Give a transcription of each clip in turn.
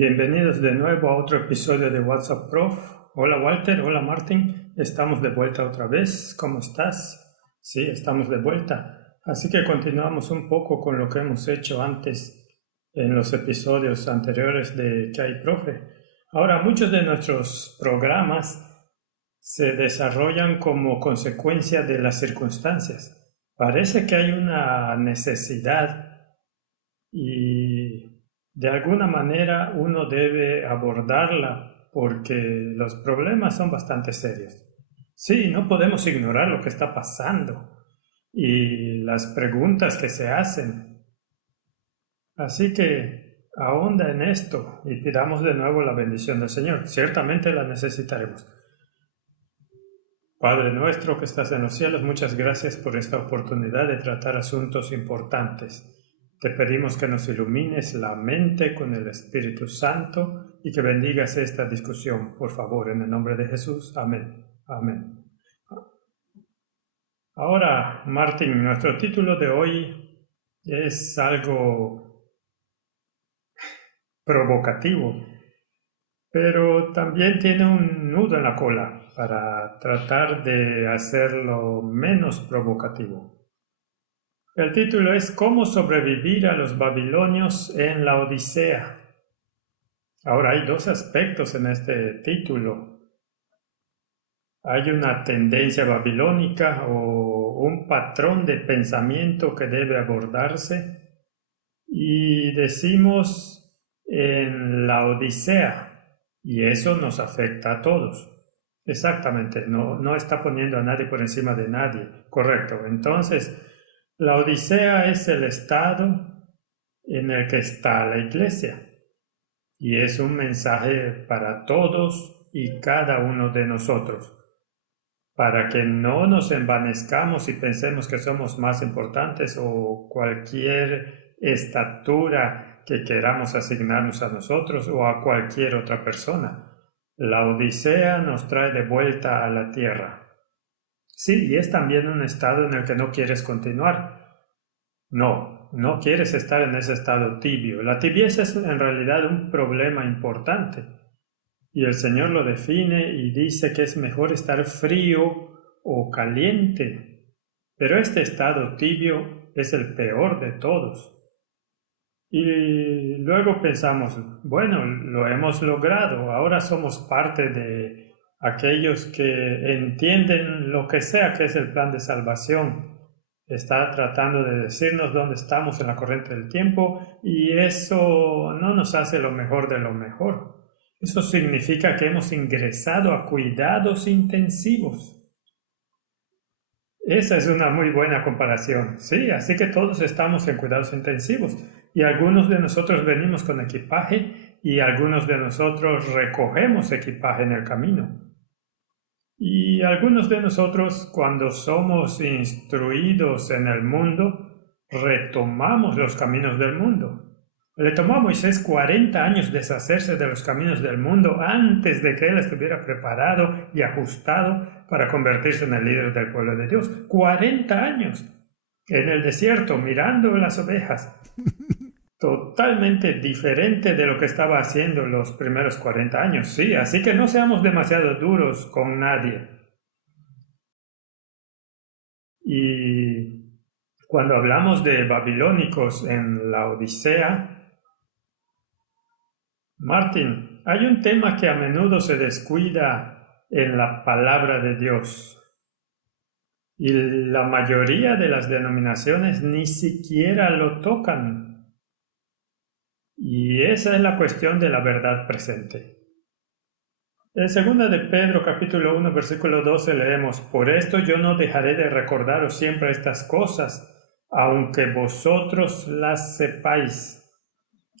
Bienvenidos de nuevo a otro episodio de WhatsApp Prof. Hola Walter, hola Martin, estamos de vuelta otra vez. ¿Cómo estás? Sí, estamos de vuelta. Así que continuamos un poco con lo que hemos hecho antes en los episodios anteriores de ¿Qué hay, profe? Ahora, muchos de nuestros programas se desarrollan como consecuencia de las circunstancias. Parece que hay una necesidad y de alguna manera uno debe abordarla porque los problemas son bastante serios. Sí, no podemos ignorar lo que está pasando y las preguntas que se hacen. Así que ahonda en esto y pidamos de nuevo la bendición del Señor. Ciertamente la necesitaremos. Padre nuestro que estás en los cielos, muchas gracias por esta oportunidad de tratar asuntos importantes. Te pedimos que nos ilumines la mente con el Espíritu Santo y que bendigas esta discusión, por favor, en el nombre de Jesús. Amén. Amén. Ahora, Martín, nuestro título de hoy es algo provocativo, pero también tiene un nudo en la cola para tratar de hacerlo menos provocativo. El título es ¿Cómo sobrevivir a los babilonios en la Odisea? Ahora hay dos aspectos en este título. Hay una tendencia babilónica o un patrón de pensamiento que debe abordarse y decimos en la Odisea y eso nos afecta a todos. Exactamente, no está poniendo a nadie por encima de nadie. Correcto. Entonces, la Odisea es el estado en el que está la iglesia y es un mensaje para todos y cada uno de nosotros, para que no nos envanezcamos y pensemos que somos más importantes o cualquier estatura que queramos asignarnos a nosotros o a cualquier otra persona. La Odisea nos trae de vuelta a la tierra. Sí, y es también un estado en el que no quieres continuar. No quieres estar en ese estado tibio. La tibieza es en realidad un problema importante. Y el Señor lo define y dice que es mejor estar frío o caliente. Pero este estado tibio es el peor de todos. Y luego pensamos, bueno, lo hemos logrado, ahora somos parte de aquellos que entienden lo que sea que es el plan de salvación. Está tratando de decirnos dónde estamos en la corriente del tiempo y eso no nos hace lo mejor de lo mejor. Eso significa que hemos ingresado a cuidados intensivos. Esa es una muy buena comparación. Sí, así que todos estamos en cuidados intensivos y algunos de nosotros venimos con equipaje y algunos de nosotros recogemos equipaje en el camino. Y algunos de nosotros, cuando somos instruidos en el mundo, retomamos los caminos del mundo. Le tomó a Moisés 40 años deshacerse de los caminos del mundo antes de que él estuviera preparado y ajustado para convertirse en el líder del pueblo de Dios. 40 años en el desierto mirando las ovejas. Totalmente diferente de lo que estaba haciendo los primeros 40 años. Sí, así que no seamos demasiado duros con nadie. Y cuando hablamos de babilónicos en la Odisea, Martín, hay un tema que a menudo se descuida en la palabra de Dios. Y la mayoría de las denominaciones ni siquiera lo tocan. Y esa es la cuestión de la verdad presente. En 2 de Pedro capítulo 1 versículo 12 leemos, por esto yo no dejaré de recordaros siempre estas cosas, aunque vosotros las sepáis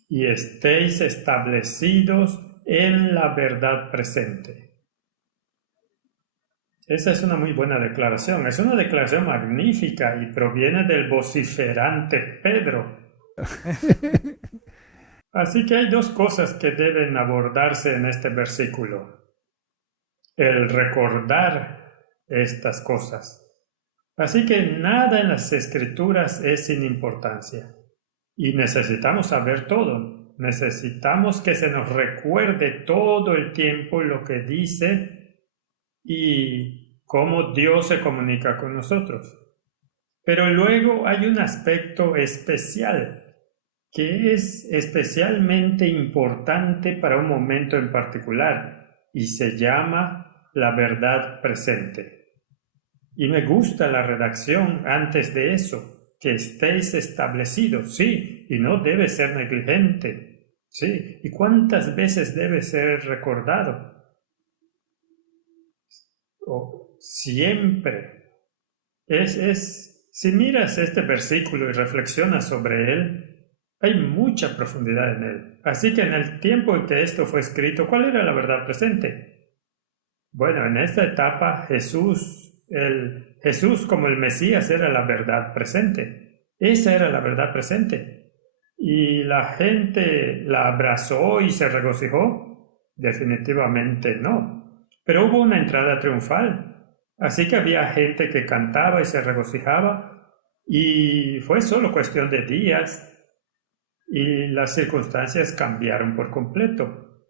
y estéis establecidos en la verdad presente. Esa es una muy buena declaración, es una declaración magnífica y proviene del vociferante Pedro. Así que hay dos cosas que deben abordarse en este versículo. El recordar estas cosas. Así que nada en las Escrituras es sin importancia y necesitamos saber todo. Necesitamos que se nos recuerde todo el tiempo lo que dice y cómo Dios se comunica con nosotros. Pero luego hay un aspecto especial que es especialmente importante para un momento en particular y se llama la verdad presente. Y me gusta la redacción antes de eso, que estéis establecidos, sí, y no debe ser negligente, sí, y cuántas veces debe ser recordado. Siempre. Si miras este versículo y reflexionas sobre él, hay mucha profundidad en él. Así que en el tiempo en que esto fue escrito, ¿cuál era la verdad presente? Bueno, en esta etapa Jesús como el Mesías era la verdad presente. Esa era la verdad presente. ¿Y la gente la abrazó y se regocijó? Definitivamente no. Pero hubo una entrada triunfal. Así que había gente que cantaba y se regocijaba, y fue solo cuestión de días, y las circunstancias cambiaron por completo.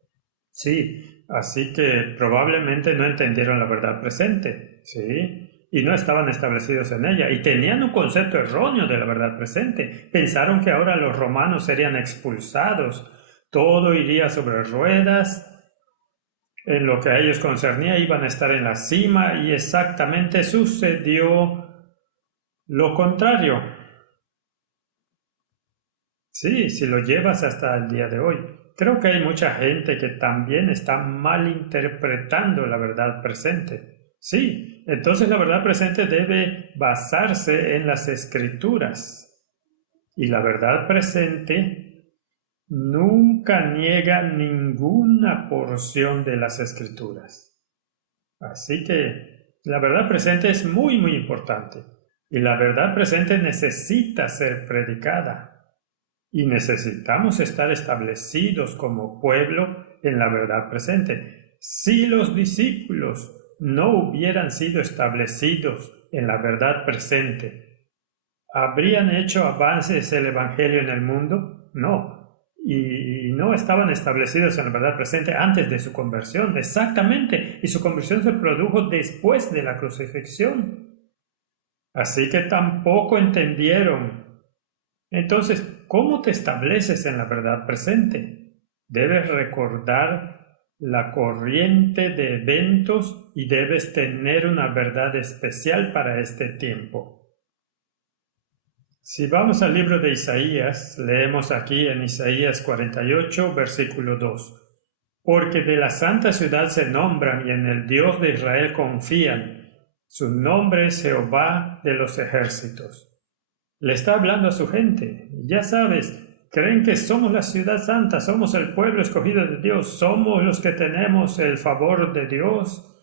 Sí, así que probablemente no entendieron la verdad presente, ¿sí? Y no estaban establecidos en ella, y tenían un concepto erróneo de la verdad presente. Pensaron que ahora los romanos serían expulsados, todo iría sobre ruedas. En lo que a ellos concernía, iban a estar en la cima, y exactamente sucedió lo contrario. Sí, si lo llevas hasta el día de hoy. Creo que hay mucha gente que también está malinterpretando la verdad presente. Sí, entonces la verdad presente debe basarse en las escrituras. Y la verdad presente nunca niega ninguna porción de las escrituras. Así que la verdad presente es muy, muy importante. Y la verdad presente necesita ser predicada. Y necesitamos estar establecidos como pueblo en la verdad presente. Si los discípulos no hubieran sido establecidos en la verdad presente, ¿habrían hecho avances el Evangelio en el mundo? No. Y no estaban establecidos en la verdad presente antes de su conversión. Exactamente. Y su conversión se produjo después de la crucifixión. Así que tampoco entendieron. Entonces, ¿cómo te estableces en la verdad presente? Debes recordar la corriente de eventos y debes tener una verdad especial para este tiempo. Si vamos al libro de Isaías, leemos aquí en Isaías 48, versículo 2. Porque de la santa ciudad se nombran y en el Dios de Israel confían. Su nombre es Jehová de los ejércitos. Le está hablando a su gente. Ya sabes, creen que somos la ciudad santa, somos el pueblo escogido de Dios, somos los que tenemos el favor de Dios,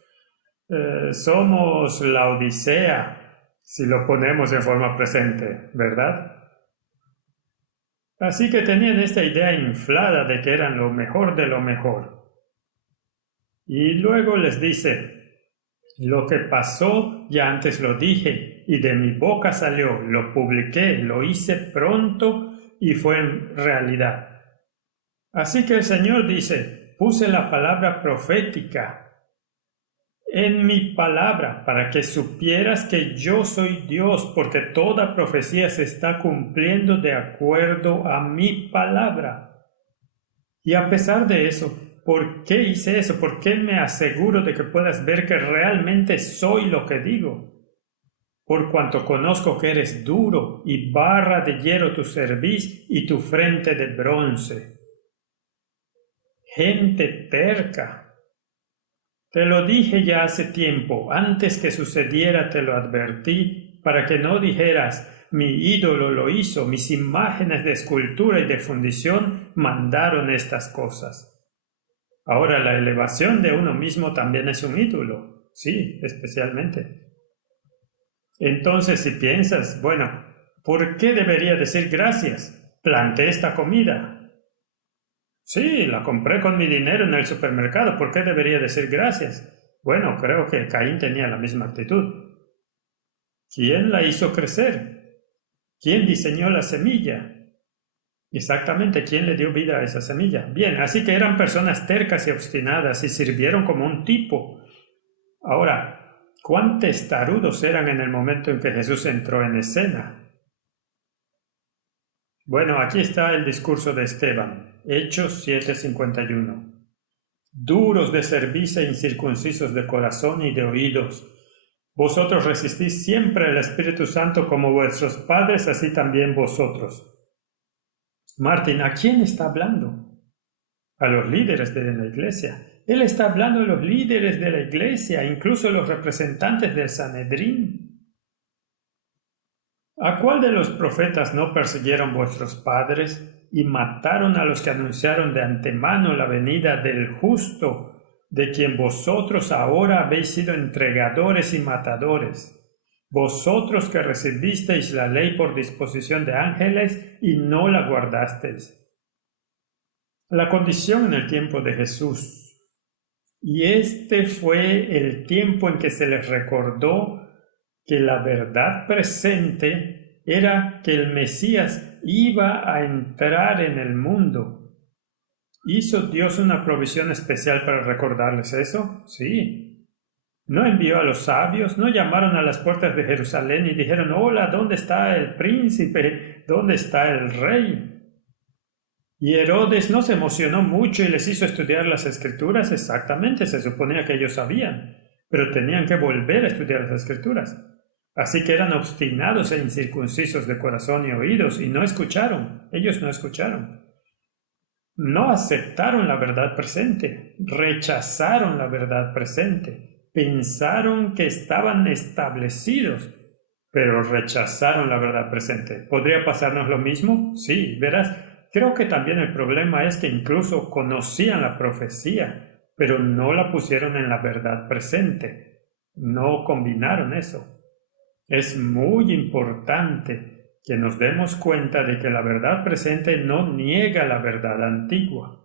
somos la Odisea, si lo ponemos en forma presente, ¿verdad? Así que tenían esta idea inflada de que eran lo mejor de lo mejor. Y luego les dice, lo que pasó ya antes lo dije, y de mi boca salió, lo publiqué, lo hice pronto y fue en realidad. Así que el Señor dice, puse la palabra profética en mi palabra para que supieras que yo soy Dios, porque toda profecía se está cumpliendo de acuerdo a mi palabra. Y a pesar de eso, ¿por qué hice eso? ¿Por qué me aseguro de que puedas ver que realmente soy lo que digo? Por cuanto conozco que eres duro y barra de hierro tu cerviz y tu frente de bronce. Gente terca. Te lo dije ya hace tiempo, antes que sucediera te lo advertí, para que no dijeras, mi ídolo lo hizo, mis imágenes de escultura y de fundición mandaron estas cosas. Ahora, la elevación de uno mismo también es un ídolo, sí, especialmente. Entonces, si piensas, bueno, ¿por qué debería decir gracias? Planté esta comida. Sí, la compré con mi dinero en el supermercado, ¿por qué debería decir gracias? Bueno, creo que Caín tenía la misma actitud. ¿Quién la hizo crecer? ¿Quién diseñó la semilla? Exactamente, ¿quién le dio vida a esa semilla? Bien, así que eran personas tercas y obstinadas y sirvieron como un tipo. Ahora, ¿cuán testarudos eran en el momento en que Jesús entró en escena? Bueno, aquí está el discurso de Esteban, Hechos 7:51. Duros de cerviz e incircuncisos de corazón y de oídos, vosotros resistís siempre al Espíritu Santo como vuestros padres, así también vosotros. Martín, ¿a quién está hablando? A los líderes de la iglesia. Él está hablando a los líderes de la iglesia, incluso los representantes del Sanedrín. ¿A cuál de los profetas no persiguieron vuestros padres y mataron a los que anunciaron de antemano la venida del justo, de quien vosotros ahora habéis sido entregadores y matadores? Vosotros que recibisteis la ley por disposición de ángeles y no la guardasteis. La condición en el tiempo de Jesús. Y este fue el tiempo en que se les recordó que la verdad presente era que el Mesías iba a entrar en el mundo. ¿Hizo Dios una provisión especial para recordarles eso? Sí. ¿No envió a los sabios? ¿No llamaron a las puertas de Jerusalén y dijeron, hola, ¿dónde está el príncipe? ¿Dónde está el rey? Y Herodes no se emocionó mucho y les hizo estudiar las Escrituras. Exactamente, se suponía que ellos sabían, pero tenían que volver a estudiar las Escrituras. Así que eran obstinados e incircuncisos de corazón y oídos y no escucharon. Ellos no escucharon. No aceptaron la verdad presente, rechazaron la verdad presente, pensaron que estaban establecidos, pero rechazaron la verdad presente. ¿Podría pasarnos lo mismo? Sí, verás, creo que también el problema es que incluso conocían la profecía, pero no la pusieron en la verdad presente, no combinaron eso. Es muy importante que nos demos cuenta de que la verdad presente no niega la verdad antigua.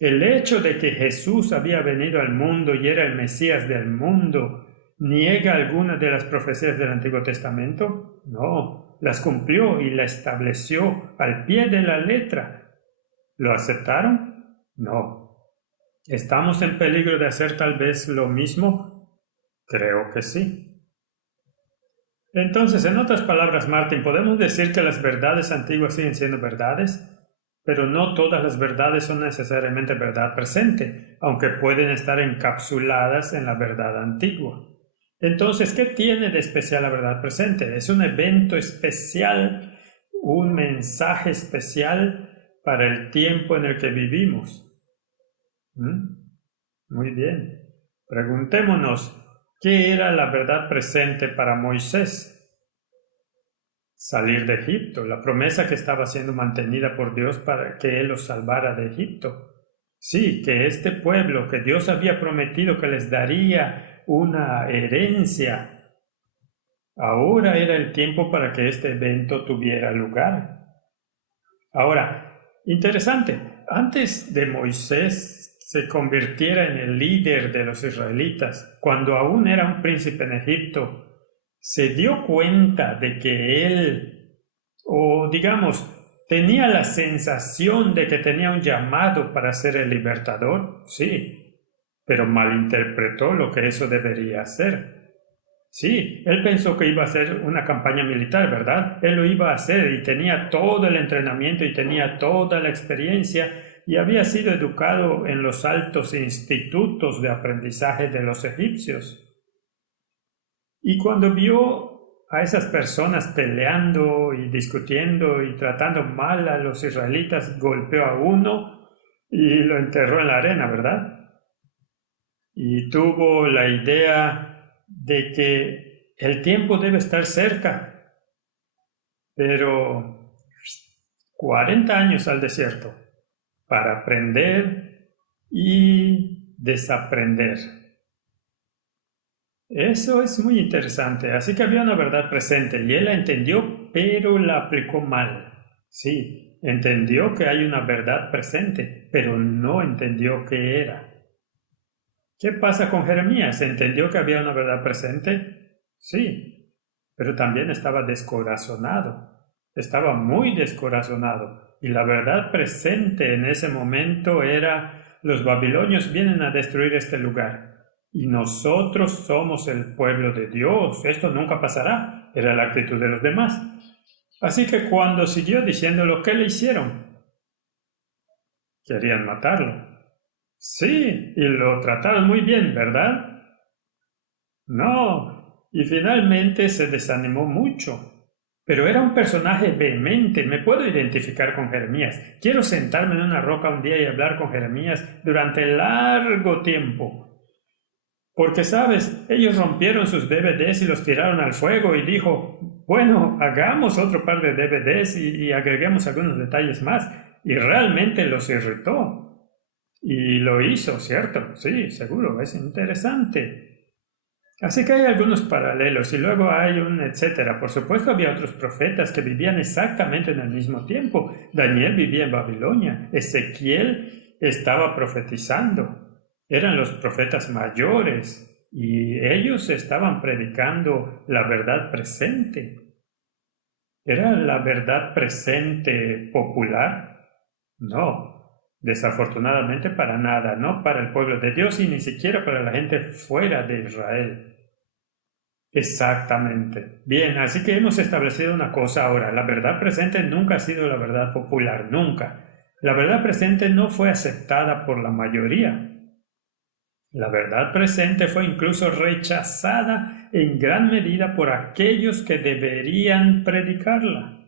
El hecho de que Jesús había venido al mundo y era el Mesías del mundo, ¿niega alguna de las profecías del Antiguo Testamento? No, las cumplió y la estableció al pie de la letra. ¿Lo aceptaron? No. ¿Estamos en peligro de hacer tal vez lo mismo? Creo que sí. Entonces, en otras palabras, Martín, podemos decir que las verdades antiguas siguen siendo verdades, pero no todas las verdades son necesariamente verdad presente, aunque pueden estar encapsuladas en la verdad antigua. Entonces, ¿qué tiene de especial la verdad presente? Es un evento especial, un mensaje especial para el tiempo en el que vivimos. Muy bien. Preguntémonos, ¿qué era la verdad presente para Moisés? Salir de Egipto, la promesa que estaba siendo mantenida por Dios para que Él los salvara de Egipto. Sí, que este pueblo que Dios había prometido que les daría una herencia, ahora era el tiempo para que este evento tuviera lugar. Ahora, interesante, antes de Moisés se convirtiera en el líder de los israelitas, cuando aún era un príncipe en Egipto, se dio cuenta de que él, o digamos, tenía la sensación de que tenía un llamado para ser el libertador, sí, pero malinterpretó lo que eso debería hacer. Sí, él pensó que iba a hacer una campaña militar, ¿verdad? Él lo iba a hacer y tenía todo el entrenamiento y tenía toda la experiencia y había sido educado en los altos institutos de aprendizaje de los egipcios. Y cuando vio a esas personas peleando y discutiendo y tratando mal a los israelitas, golpeó a uno y lo enterró en la arena, ¿verdad? Y tuvo la idea de que el tiempo debe estar cerca, pero 40 años al desierto para aprender y desaprender. Eso es muy interesante. Así que había una verdad presente y él la entendió, pero la aplicó mal. Sí, entendió que hay una verdad presente, pero no entendió qué era. ¿Qué pasa con Jeremías? ¿Entendió que había una verdad presente? Sí, pero también estaba descorazonado. Estaba muy descorazonado. Y la verdad presente en ese momento era: los babilonios vienen a destruir este lugar. Y nosotros somos el pueblo de Dios. Esto nunca pasará. Era la actitud de los demás. Así que cuando siguió diciéndolo, ¿qué le hicieron? Querían matarlo. Sí, y lo trataron muy bien, ¿verdad? No, y finalmente se desanimó mucho. Pero era un personaje vehemente. Me puedo identificar con Jeremías. Quiero sentarme en una roca un día y hablar con Jeremías durante largo tiempo. Porque, ¿sabes? Ellos rompieron sus DVDs y los tiraron al fuego y dijo: bueno, hagamos otro par de DVDs y agreguemos algunos detalles más. Y realmente los irritó. Y lo hizo, ¿cierto? Sí, seguro, es interesante. Así que hay algunos paralelos y luego hay un etcétera. Por supuesto, había otros profetas que vivían exactamente en el mismo tiempo. Daniel vivía en Babilonia. Ezequiel estaba profetizando. Eran los profetas mayores y ellos estaban predicando la verdad presente. ¿Era la verdad presente popular? No, desafortunadamente para nada, no para el pueblo de Dios y ni siquiera para la gente fuera de Israel. Exactamente. Bien, así que hemos establecido una cosa ahora. La verdad presente nunca ha sido la verdad popular, nunca. La verdad presente no fue aceptada por la mayoría. La verdad presente fue incluso rechazada en gran medida por aquellos que deberían predicarla.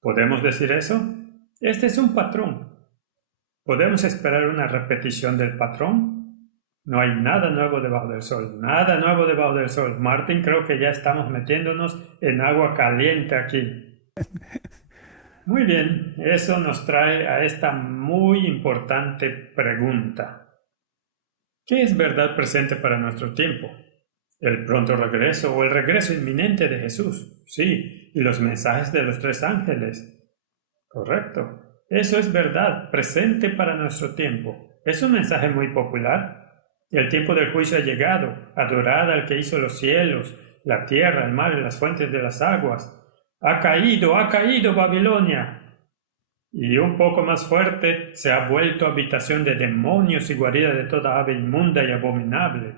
¿Podemos decir eso? Este es un patrón. ¿Podemos esperar una repetición del patrón? No hay nada nuevo debajo del sol, nada nuevo debajo del sol. Martín, creo que ya estamos metiéndonos en agua caliente aquí. Muy bien, eso nos trae a esta muy importante pregunta. ¿Qué es verdad presente para nuestro tiempo? ¿El pronto regreso o el regreso inminente de Jesús? Sí, y los mensajes de los 3 ángeles. Correcto. Eso es verdad presente para nuestro tiempo. Es un mensaje muy popular. El tiempo del juicio ha llegado. Adorad al que hizo los cielos, la tierra, el mar y las fuentes de las aguas. Ha caído Babilonia. Y un poco más fuerte, se ha vuelto habitación de demonios y guarida de toda ave inmunda y abominable.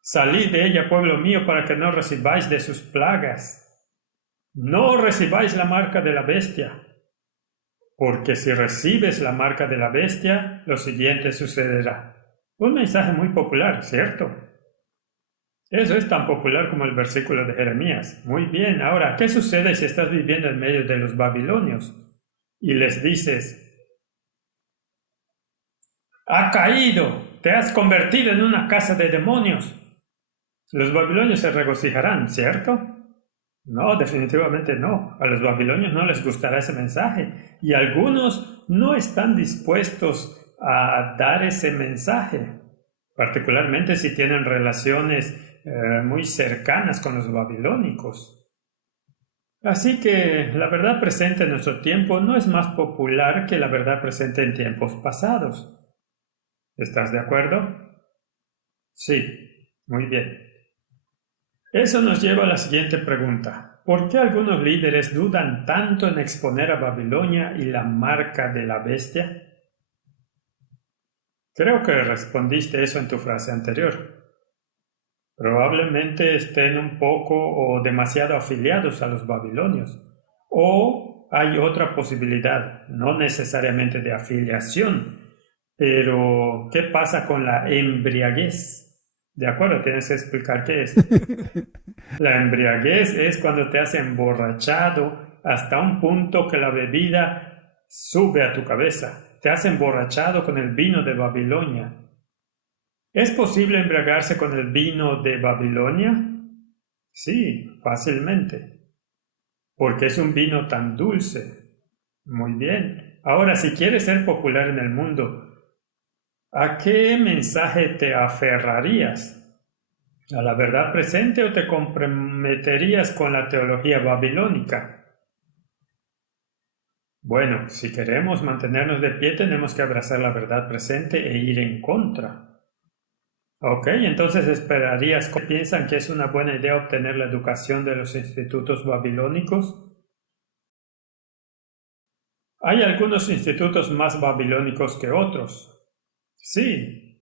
Salid de ella, pueblo mío, para que no recibáis de sus plagas. No recibáis la marca de la bestia. Porque si recibes la marca de la bestia, lo siguiente sucederá. Un mensaje muy popular, ¿cierto? Eso es tan popular como el versículo de Jeremías. Muy bien, ahora, ¿qué sucede si estás viviendo en medio de los babilonios? Y les dices: ¡ha caído! ¡Te has convertido en una casa de demonios! Los babilonios se regocijarán, ¿cierto? No, definitivamente no. A los babilonios no les gustará ese mensaje y algunos no están dispuestos a dar ese mensaje, particularmente si tienen relaciones muy cercanas con los babilónicos. Así que la verdad presente en nuestro tiempo no es más popular que la verdad presente en tiempos pasados. ¿Estás de acuerdo? Sí, muy bien. Eso nos lleva a la siguiente pregunta. ¿Por qué algunos líderes dudan tanto en exponer a Babilonia y la marca de la bestia? Creo que respondiste eso en tu frase anterior. Probablemente estén un poco o demasiado afiliados a los babilonios. O hay otra posibilidad, no necesariamente de afiliación, pero ¿qué pasa con la embriaguez? De acuerdo, tienes que explicar qué es. La embriaguez es cuando te has emborrachado hasta un punto que la bebida sube a tu cabeza. Te has emborrachado con el vino de Babilonia. ¿Es posible embriagarse con el vino de Babilonia? Sí, fácilmente. Porque es un vino tan dulce. Muy bien. Ahora, si quieres ser popular en el mundo, ¿a qué mensaje te aferrarías? ¿A la verdad presente o te comprometerías con la teología babilónica? Bueno, si queremos mantenernos de pie, tenemos que abrazar la verdad presente e ir en contra. Ok, entonces esperarías que piensan que es una buena idea obtener la educación de los institutos babilónicos. ¿Hay algunos institutos más babilónicos que otros? Sí,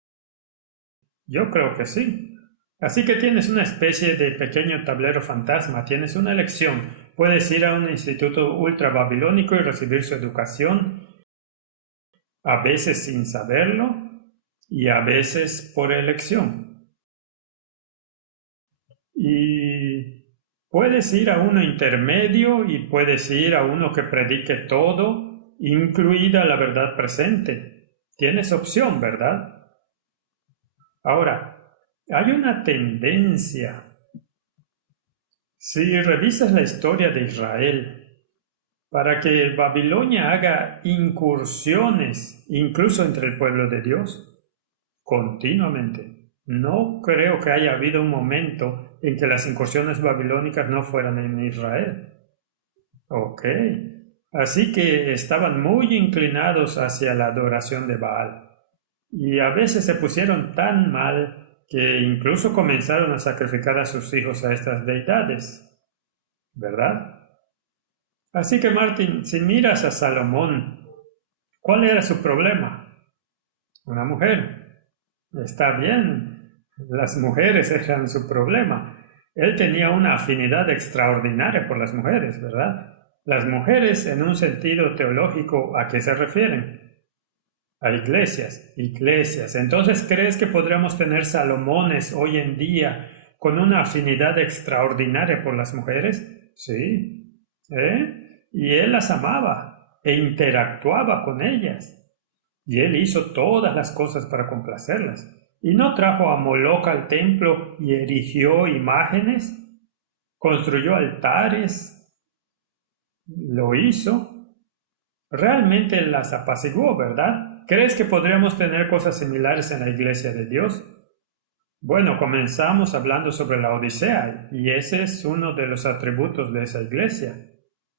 yo creo que sí. Así que tienes una especie de pequeño tablero fantasma, tienes una elección. Puedes ir a un instituto ultra babilónico y recibir su educación, a veces sin saberlo y a veces por elección. Y puedes ir a uno intermedio y puedes ir a uno que predique todo, incluida la verdad presente. Tienes opción, ¿verdad? Ahora, hay una tendencia. Si revisas la historia de Israel, para que Babilonia haga incursiones incluso entre el pueblo de Dios, continuamente. No creo que haya habido un momento en que las incursiones babilónicas no fueran en Israel. Ok. Así que estaban muy inclinados hacia la adoración de Baal. Y a veces se pusieron tan mal que incluso comenzaron a sacrificar a sus hijos a estas deidades. ¿Verdad? Así que Martín, si miras a Salomón, ¿cuál era su problema? Una mujer. Está bien, las mujeres eran su problema. Él tenía una afinidad extraordinaria por las mujeres, ¿verdad? Las mujeres, en un sentido teológico, ¿a qué se refieren? A iglesias, iglesias. Entonces, ¿crees que podríamos tener Salomones hoy en día con una afinidad extraordinaria por las mujeres? Sí. Y él las amaba e interactuaba con ellas. Y él hizo todas las cosas para complacerlas. Y no trajo a Moloch al templo y erigió imágenes, construyó altares, lo hizo. Realmente las apaciguó, ¿verdad? ¿Crees que podríamos tener cosas similares en la iglesia de Dios? Bueno, comenzamos hablando sobre la Odisea y ese es uno de los atributos de esa iglesia.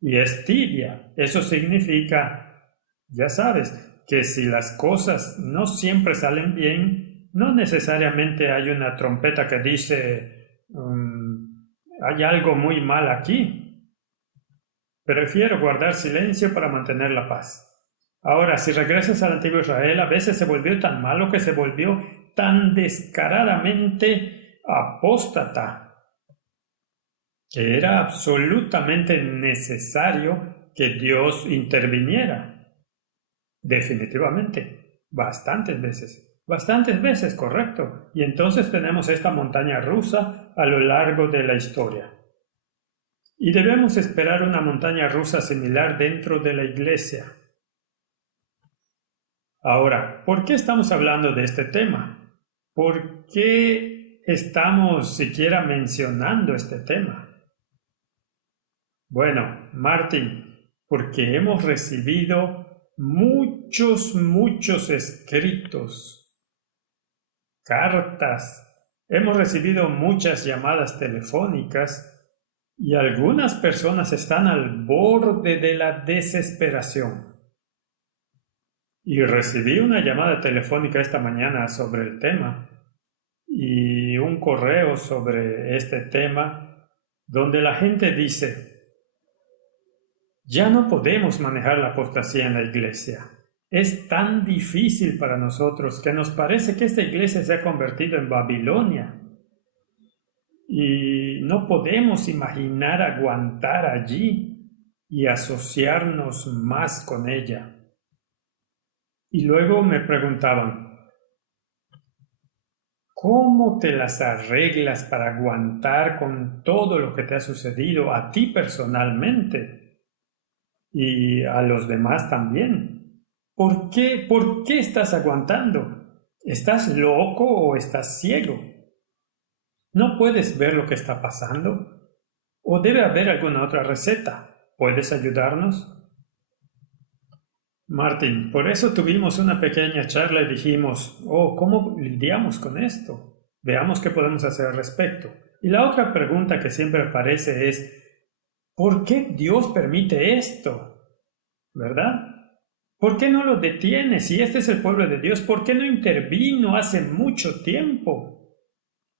Y es tibia. Eso significa, ya sabes, que si las cosas no siempre salen bien, no necesariamente hay una trompeta que dice, hay algo muy mal aquí. Prefiero guardar silencio para mantener la paz. Ahora, si regresas al antiguo Israel, a veces se volvió tan malo que se volvió tan descaradamente apóstata que era absolutamente necesario que Dios interviniera. Definitivamente, bastantes veces, correcto. Y entonces tenemos esta montaña rusa a lo largo de la historia. Y debemos esperar una montaña rusa similar dentro de la iglesia. Ahora, ¿por qué estamos hablando de este tema? ¿Por qué estamos siquiera mencionando este tema? Bueno, Martín, porque hemos recibido muchos escritos, cartas, hemos recibido muchas llamadas telefónicas y algunas personas están al borde de la desesperación. Y recibí una llamada telefónica esta mañana sobre el tema y un correo sobre este tema donde la gente dice, ya no podemos manejar la apostasía en la iglesia. Es tan difícil para nosotros que nos parece que esta iglesia se ha convertido en Babilonia y no podemos imaginar aguantar allí y asociarnos más con ella. Y luego me preguntaban, ¿cómo te las arreglas para aguantar con todo lo que te ha sucedido a ti personalmente y a los demás también? ¿Por qué estás aguantando? ¿Estás loco o estás ciego? ¿No puedes ver lo que está pasando? ¿O debe haber alguna otra receta? ¿Puedes ayudarnos? Martín, por eso tuvimos una pequeña charla y dijimos, ¿cómo lidiamos con esto? Veamos qué podemos hacer al respecto. Y la otra pregunta que siempre aparece es, ¿por qué Dios permite esto? ¿Verdad? ¿Por qué no lo detiene? Si este es el pueblo de Dios, ¿por qué no intervino hace mucho tiempo?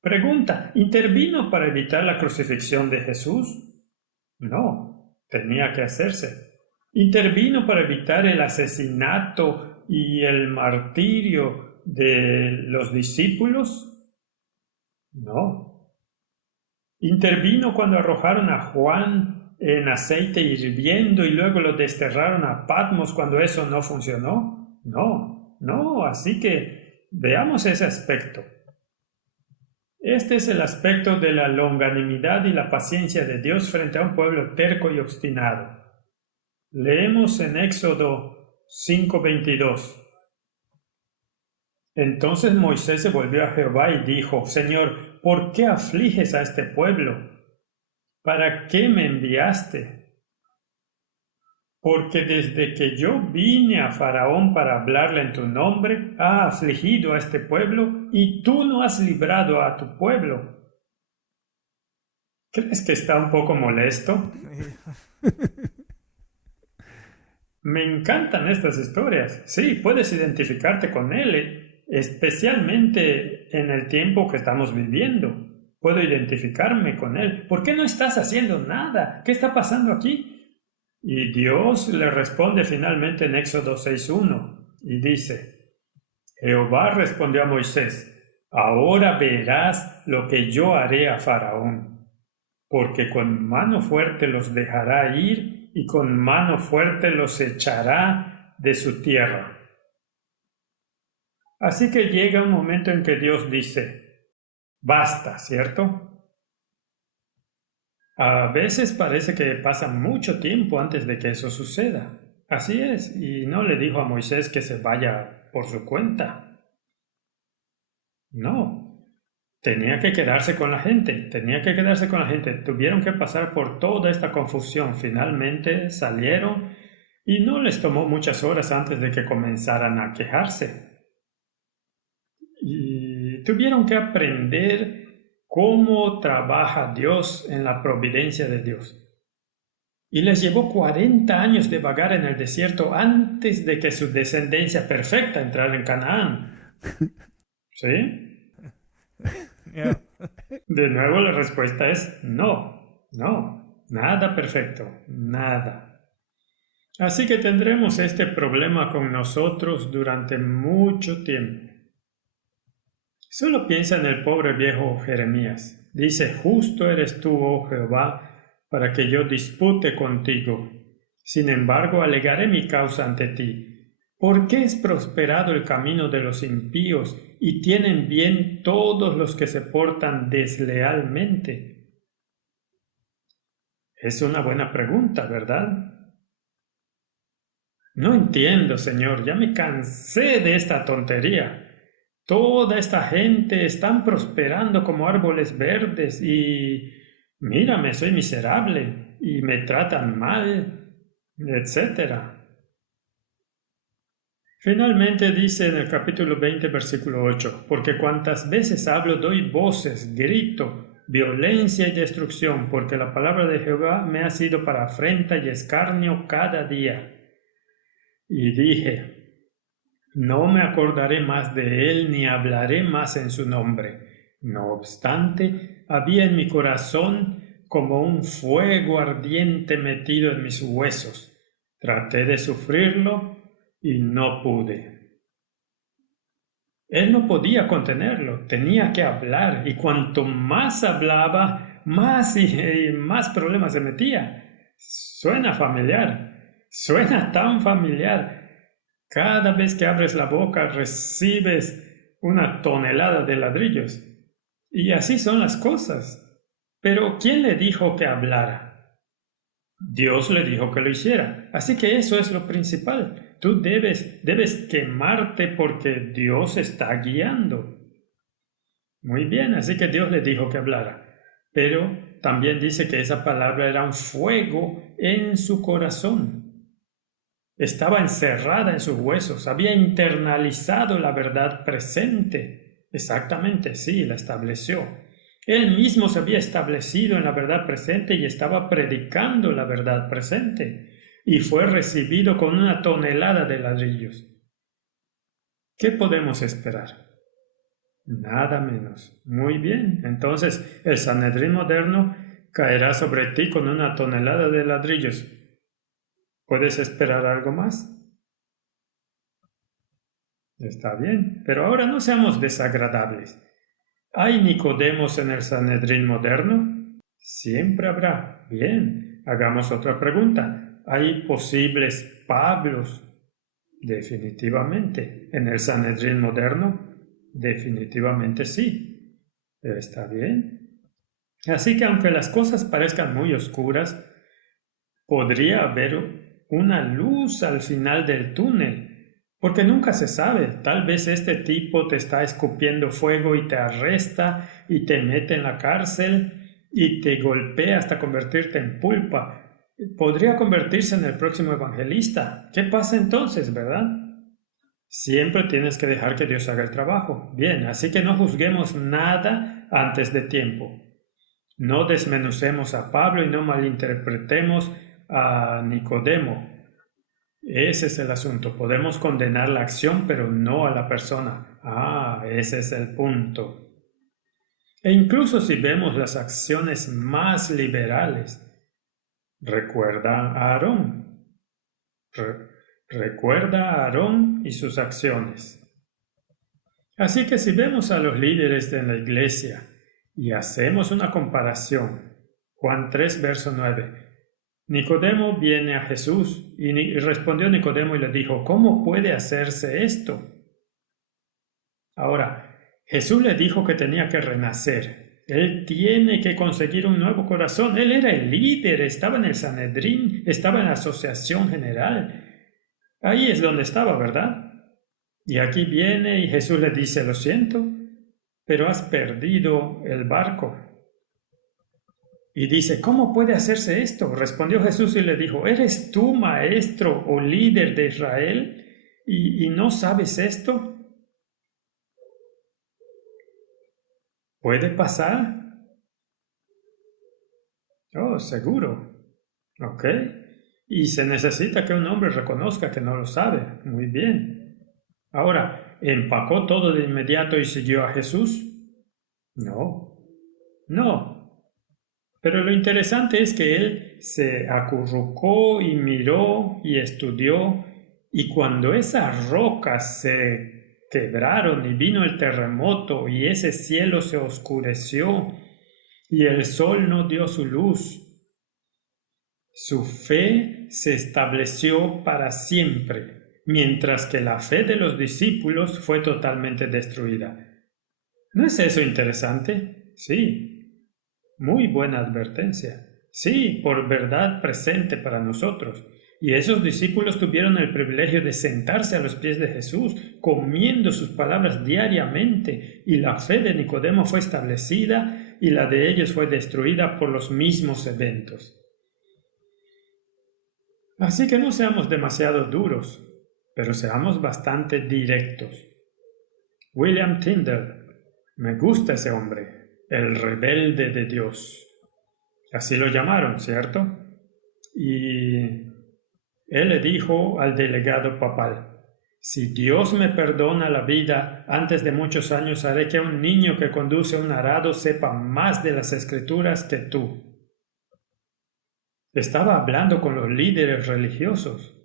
Pregunta, ¿intervino para evitar la crucifixión de Jesús? No, tenía que hacerse. ¿Intervino para evitar el asesinato y el martirio de los discípulos? No. ¿Intervino cuando arrojaron a Juan en aceite hirviendo y luego lo desterraron a Patmos cuando eso no funcionó? No, no, así que veamos ese aspecto. Este es el aspecto de la longanimidad y la paciencia de Dios frente a un pueblo terco y obstinado. Leemos en Éxodo 5:22. Entonces Moisés se volvió a Jehová y dijo: Señor, ¿por qué afliges a este pueblo? ¿Para qué me enviaste? Porque desde que yo vine a Faraón para hablarle en tu nombre, ha afligido a este pueblo y tú no has librado a tu pueblo. ¿Crees que está un poco molesto? Me encantan estas historias. Sí, puedes identificarte con él, especialmente en el tiempo que estamos viviendo. Puedo identificarme con él. ¿Por qué no estás haciendo nada? ¿Qué está pasando aquí? Y Dios le responde finalmente en Éxodo 6:1 y dice: Jehová respondió a Moisés: Ahora verás lo que yo haré a Faraón, porque con mano fuerte los dejará ir y con mano fuerte los echará de su tierra. Así que llega un momento en que Dios dice: basta, ¿cierto? A veces parece que pasa mucho tiempo antes de que eso suceda. Así es, y no le dijo a Moisés que se vaya por su cuenta. No, tenía que quedarse con la gente, Tuvieron que pasar por toda esta confusión. Finalmente salieron y no les tomó muchas horas antes de que comenzaran a quejarse. Y tuvieron que aprender cómo trabaja Dios en la providencia de Dios. Y les llevó 40 años de vagar en el desierto antes de que su descendencia perfecta entrara en Canaán. ¿Sí? Yeah. De nuevo la respuesta es no, nada perfecto, nada. Así que tendremos este problema con nosotros durante mucho tiempo. Solo piensa en el pobre viejo Jeremías. Dice: justo eres tú, oh Jehová, para que yo dispute contigo. Sin embargo, alegaré mi causa ante ti. ¿Por qué es prosperado el camino de los impíos y tienen bien todos los que se portan deslealmente? Es una buena pregunta, ¿verdad? No entiendo, Señor, ya me cansé de esta tontería. Toda esta gente están prosperando como árboles verdes y mírame, soy miserable y me tratan mal, etcétera. Finalmente dice en el capítulo 20, versículo 8: porque cuantas veces hablo doy voces, grito, violencia y destrucción, porque la palabra de Jehová me ha sido para afrenta y escarnio cada día. Y dije: no me acordaré más de él ni hablaré más en su nombre. No obstante, había en mi corazón como un fuego ardiente metido en mis huesos. Traté de sufrirlo y no pude. Él no podía contenerlo, tenía que hablar, y cuanto más hablaba, más y más problemas se metía. Suena familiar, suena tan familiar. Cada vez que abres la boca recibes una tonelada de ladrillos. Y así son las cosas. Pero ¿quién le dijo que hablara? Dios le dijo que lo hiciera. Así que eso es lo principal. Tú debes quemarte porque Dios está guiando. Muy bien, así que Dios le dijo que hablara. Pero también dice que esa palabra era un fuego en su corazón. Estaba encerrada en sus huesos, había internalizado la verdad presente. Exactamente, sí, la estableció. Él mismo se había establecido en la verdad presente y estaba predicando la verdad presente, y fue recibido con una tonelada de ladrillos. ¿Qué podemos esperar? Nada menos. Muy bien, entonces el Sanedrín moderno caerá sobre ti con una tonelada de ladrillos. ¿Puedes esperar algo más? Está bien, pero ahora no seamos desagradables. ¿Hay Nicodemos en el Sanedrín moderno? Siempre habrá. Bien, hagamos otra pregunta. ¿Hay posibles Pablos? Definitivamente. ¿En el Sanedrín moderno? Definitivamente sí. Está bien. Así que aunque las cosas parezcan muy oscuras, podría haber una luz al final del túnel, porque nunca se sabe. Tal vez este tipo te está escupiendo fuego y te arresta y te mete en la cárcel y te golpea hasta convertirte en pulpa. Podría convertirse en el próximo evangelista. ¿Qué pasa entonces, verdad? Siempre tienes que dejar que Dios haga el trabajo. Bien, así que no juzguemos nada antes de tiempo. No desmenucemos a Pablo y no malinterpretemos a Nicodemo. Ese es el asunto. Podemos condenar la acción, pero no a la persona. Ese es el punto. E incluso si vemos las acciones más liberales, recuerda a Aarón. Recuerda a Aarón y sus acciones. Así que si vemos a los líderes de la iglesia y hacemos una comparación, Juan 3, verso 9, Nicodemo viene a Jesús y respondió Nicodemo y le dijo, ¿cómo puede hacerse esto? Ahora, Jesús le dijo que tenía que renacer. Él tiene que conseguir un nuevo corazón. Él era el líder, estaba en el Sanedrín, estaba en la asociación general. Ahí es donde estaba, ¿verdad? Y aquí viene y Jesús le dice, lo siento, pero has perdido el barco. Y dice, ¿cómo puede hacerse esto? Respondió Jesús y le dijo, ¿eres tú maestro o líder de Israel y no sabes esto? ¿Puede pasar? Oh, seguro. Ok. Y se necesita que un hombre reconozca que no lo sabe. Muy bien. Ahora, ¿empacó todo de inmediato y siguió a Jesús? No. No. Pero lo interesante es que él se acurrucó y miró y estudió, y cuando esas rocas se quebraron y vino el terremoto y ese cielo se oscureció y el sol no dio su luz, su fe se estableció para siempre, mientras que la fe de los discípulos fue totalmente destruida. ¿No es eso interesante? Sí. Muy buena advertencia. Sí, por verdad presente para nosotros. Y esos discípulos tuvieron el privilegio de sentarse a los pies de Jesús, comiendo sus palabras diariamente, y la fe de Nicodemo fue establecida y la de ellos fue destruida por los mismos eventos. Así que no seamos demasiado duros, pero seamos bastante directos. William Tyndale, me gusta ese hombre. El rebelde de Dios. Así lo llamaron, ¿cierto? Y él le dijo al delegado papal, si Dios me perdona la vida, antes de muchos años haré que un niño que conduce un arado sepa más de las escrituras que tú. Estaba hablando con los líderes religiosos.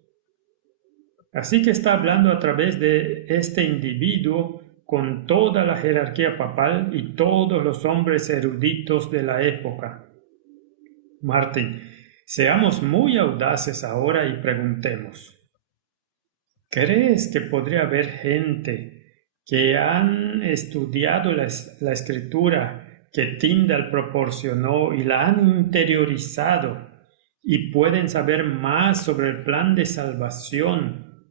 Así que está hablando a través de este individuo con toda la jerarquía papal y todos los hombres eruditos de la época. Martín, seamos muy audaces ahora y preguntemos, ¿crees que podría haber gente que han estudiado la escritura que Tyndale proporcionó y la han interiorizado y pueden saber más sobre el plan de salvación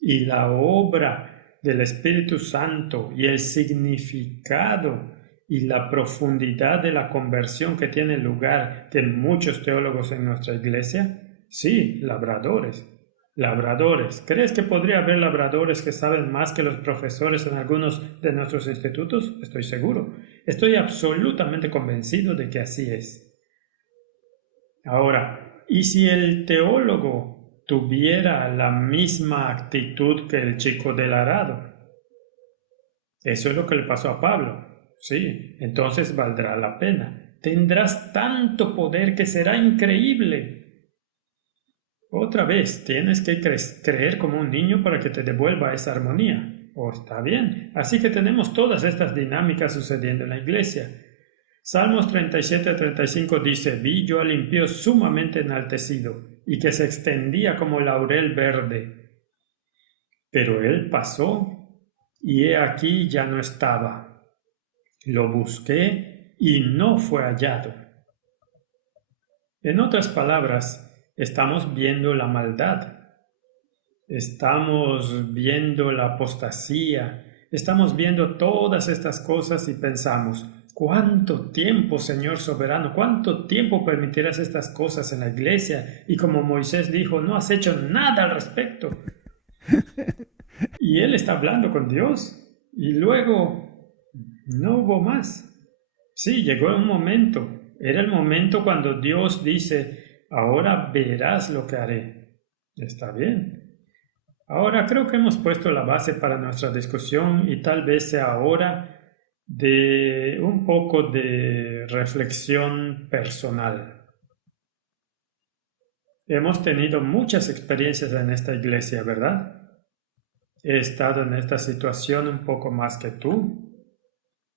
y la obra del Espíritu Santo y el significado y la profundidad de la conversión que tiene lugar que muchos teólogos en nuestra iglesia? Sí, labradores. Labradores. ¿Crees que podría haber labradores que saben más que los profesores en algunos de nuestros institutos? Estoy seguro. Estoy absolutamente convencido de que así es. Ahora, ¿y si el teólogo tuviera la misma actitud que el chico del arado? Eso es lo que le pasó a Pablo. Sí, entonces valdrá la pena. Tendrás tanto poder que será increíble. Otra vez, tienes que creer como un niño para que te devuelva esa armonía. Oh, está bien. Así que tenemos todas estas dinámicas sucediendo en la iglesia. Salmos 37 a 35 dice: vi yo al impío sumamente enaltecido y que se extendía como laurel verde. Pero él pasó y he aquí ya no estaba. Lo busqué y no fue hallado. En otras palabras, estamos viendo la maldad, estamos viendo la apostasía, estamos viendo todas estas cosas y pensamos: ¿cuánto tiempo, Señor soberano? ¿Cuánto tiempo permitirás estas cosas en la iglesia? Y como Moisés dijo, no has hecho nada al respecto. Y él está hablando con Dios y luego no hubo más. Sí, llegó un momento. Era el momento cuando Dios dice: ahora verás lo que haré. Está bien. Ahora creo que hemos puesto la base para nuestra discusión y tal vez sea hora de un poco de reflexión personal. Hemos tenido muchas experiencias en esta iglesia, ¿verdad? He estado en esta situación un poco más que tú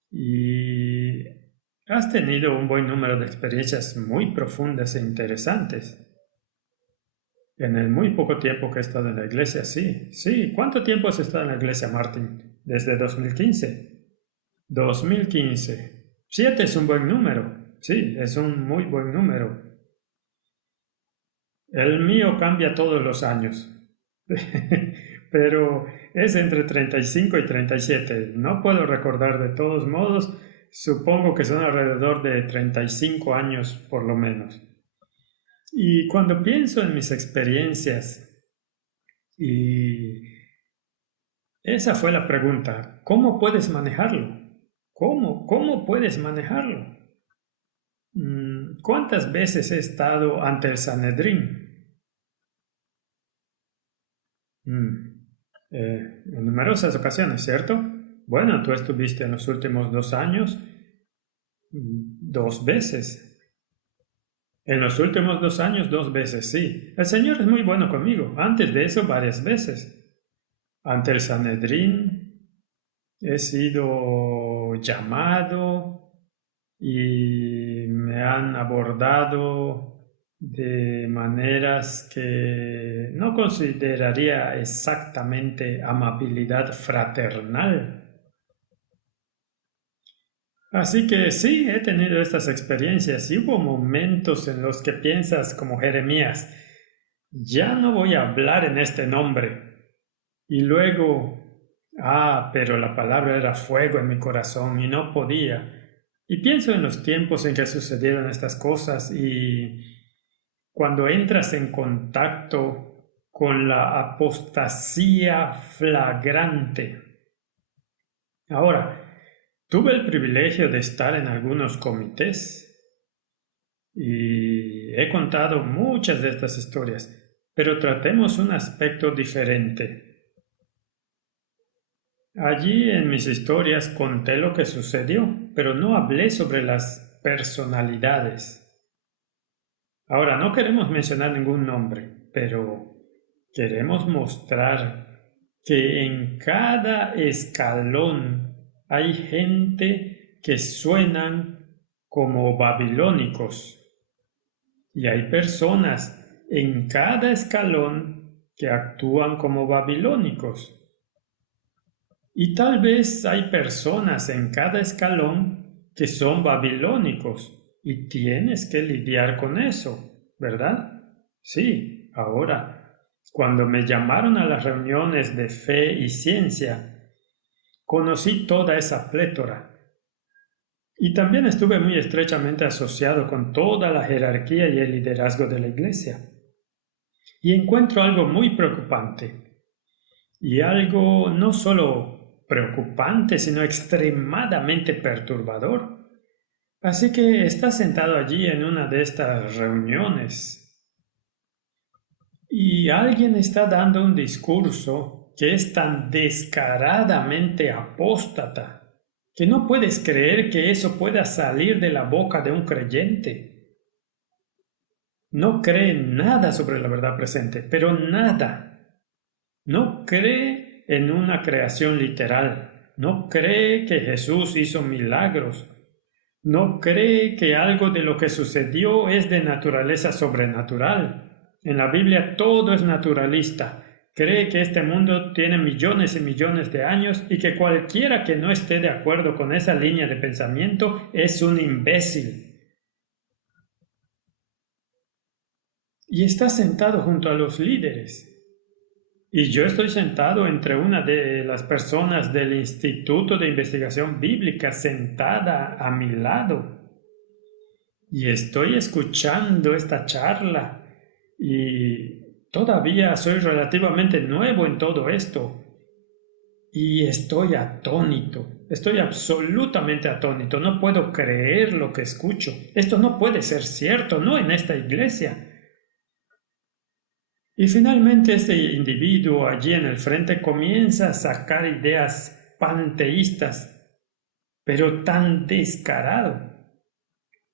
y has tenido un buen número de experiencias muy profundas e interesantes. En el muy poco tiempo que he estado en la iglesia, sí. Sí, ¿cuánto tiempo has estado en la iglesia, Martín? Desde 2015. 2015. 7 es un buen número. Sí, es un muy buen número. El mío cambia todos los años. Pero es entre 35 y 37. No puedo recordar de todos modos. Supongo que son alrededor de 35 años por lo menos. Y cuando pienso en mis experiencias, y esa fue la pregunta: ¿cómo puedes manejarlo? ¿Cómo puedes manejarlo? ¿Cuántas veces he estado ante el Sanedrín? En numerosas ocasiones, ¿cierto? Bueno, tú estuviste en los últimos 2 años 2 veces. En los últimos 2 años 2 veces, sí. El Señor es muy bueno conmigo. Antes de eso, varias veces. Ante el Sanedrín he sido llamado y me han abordado de maneras que no consideraría exactamente amabilidad fraternal. Así que sí, he tenido estas experiencias y hubo momentos en los que piensas como Jeremías: ya no voy a hablar en este nombre. Y luego, pero la palabra era fuego en mi corazón y no podía. Y pienso en los tiempos en que sucedieron estas cosas y cuando entras en contacto con la apostasía flagrante. Ahora, tuve el privilegio de estar en algunos comités y he contado muchas de estas historias, pero tratemos un aspecto diferente. Allí en mis historias conté lo que sucedió, pero no hablé sobre las personalidades. Ahora, no queremos mencionar ningún nombre, pero queremos mostrar que en cada escalón hay gente que suenan como babilónicos y hay personas en cada escalón que actúan como babilónicos. Y tal vez hay personas en cada escalón que son babilónicos y tienes que lidiar con eso, ¿verdad? Sí, ahora, cuando me llamaron a las reuniones de fe y ciencia, conocí toda esa plétora. Y también estuve muy estrechamente asociado con toda la jerarquía y el liderazgo de la iglesia. Y encuentro algo muy preocupante. Y algo no solo preocupante, sino extremadamente perturbador. Así que estás sentado allí en una de estas reuniones y alguien está dando un discurso que es tan descaradamente apóstata que no puedes creer que eso pueda salir de la boca de un creyente. no cree nada sobre la verdad presente, pero nada. No cree en una creación literal, no cree que Jesús hizo milagros, no cree que algo de lo que sucedió es de naturaleza sobrenatural. En la Biblia todo es naturalista. Cree que este mundo tiene millones y millones de años y que cualquiera que no esté de acuerdo con esa línea de pensamiento es un imbécil. Y está sentado junto a los líderes. Y yo estoy sentado entre una de las personas del Instituto de Investigación Bíblica sentada a mi lado. Y estoy escuchando esta charla y todavía soy relativamente nuevo en todo esto. Y estoy atónito, estoy absolutamente atónito, no puedo creer lo que escucho. Esto no puede ser cierto, no en esta iglesia. Y finalmente este individuo allí en el frente comienza a sacar ideas panteístas, pero tan descarado.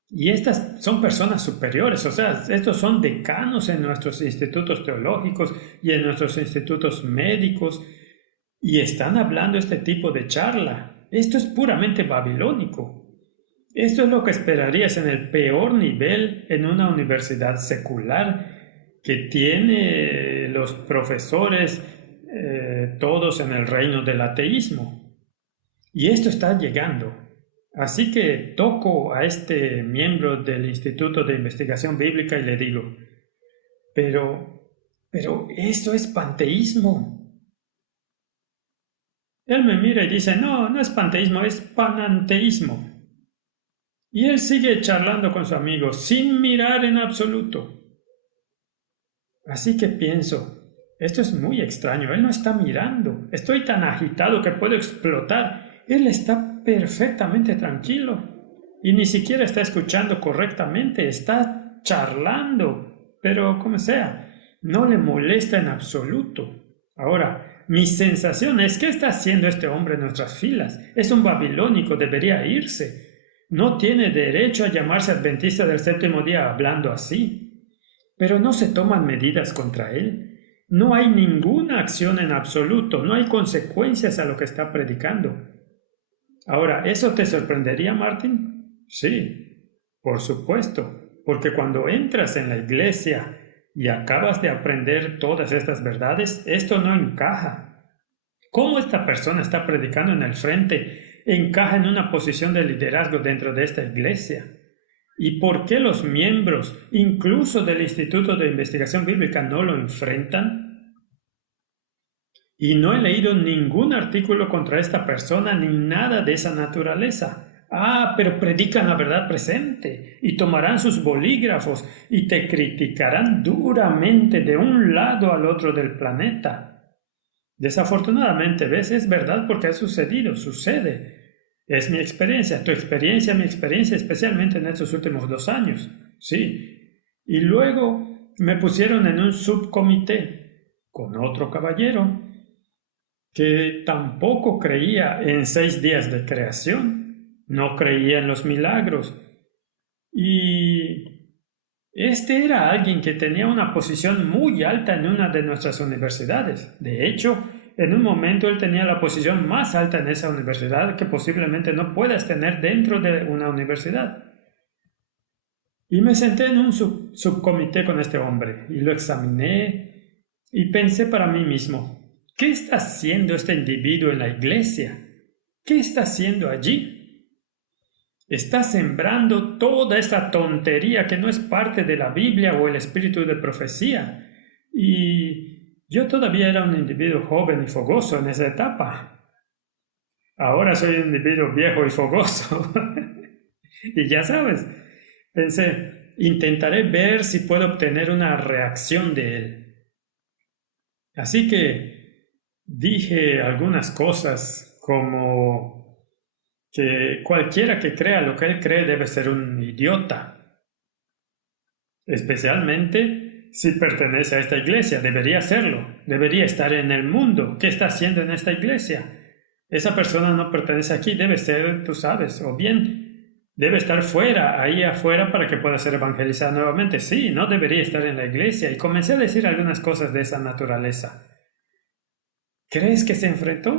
Y estas son personas superiores, o sea, estos son decanos en nuestros institutos teológicos y en nuestros institutos médicos, y están hablando este tipo de charla. Esto es puramente babilónico. Esto es lo que esperarías en el peor nivel en una universidad secular que tiene los profesores todos en el reino del ateísmo. Y esto está llegando. Así que toco a este miembro del Instituto de Investigación Bíblica y le digo, pero eso es panteísmo. Él me mira y dice, no, no es panteísmo, es pananteísmo. Y él sigue charlando con su amigo sin mirar en absoluto. Así que pienso, esto es muy extraño, él no está mirando, estoy tan agitado que puedo explotar, él está perfectamente tranquilo y ni siquiera está escuchando correctamente, está charlando, pero como sea, no le molesta en absoluto. Ahora, mi sensación es, ¿qué está haciendo este hombre en nuestras filas? Es un babilónico, debería irse. No tiene derecho a llamarse adventista del séptimo día hablando así. Pero no se toman medidas contra él. No hay ninguna acción en absoluto, no hay consecuencias a lo que está predicando. Ahora, ¿eso te sorprendería, Martín? Sí, por supuesto, porque cuando entras en la iglesia y acabas de aprender todas estas verdades, esto no encaja. ¿Cómo esta persona está predicando en el frente encaja en una posición de liderazgo dentro de esta iglesia? ¿Y por qué los miembros, incluso del Instituto de Investigación Bíblica, no lo enfrentan? Y no he leído ningún artículo contra esta persona ni nada de esa naturaleza. Ah, pero predican la verdad presente y tomarán sus bolígrafos y te criticarán duramente de un lado al otro del planeta. Desafortunadamente, ¿ves? Es verdad porque ha sucedido, sucede. Es mi experiencia, tu experiencia, mi experiencia, especialmente en estos últimos 2 años. Sí. Y luego me pusieron en un subcomité con otro caballero que tampoco creía en 6 días de creación, no creía en los milagros. Y este era alguien que tenía una posición muy alta en una de nuestras universidades. De hecho, en un momento él tenía la posición más alta en esa universidad que posiblemente no puedas tener dentro de una universidad. Y me senté en un subcomité con este hombre y lo examiné y pensé para mí mismo, ¿qué está haciendo este individuo en la iglesia? ¿Qué está haciendo allí? Está sembrando toda esta tontería que no es parte de la Biblia o el espíritu de profecía. Y yo todavía era un individuo joven y fogoso en esa etapa. Ahora soy un individuo viejo y fogoso. Y ya sabes, pensé, intentaré ver si puedo obtener una reacción de él. Así que dije algunas cosas como que cualquiera que crea lo que él cree debe ser un idiota, especialmente si pertenece a esta iglesia, debería serlo, debería estar en el mundo. ¿Qué está haciendo en esta iglesia? Esa persona no pertenece aquí, debe ser, tú sabes, o bien Debe estar fuera, ahí afuera, para que pueda ser evangelizado nuevamente. Sí, no debería estar en la iglesia. Y comencé a decir algunas cosas de esa naturaleza. ¿Crees que se enfrentó?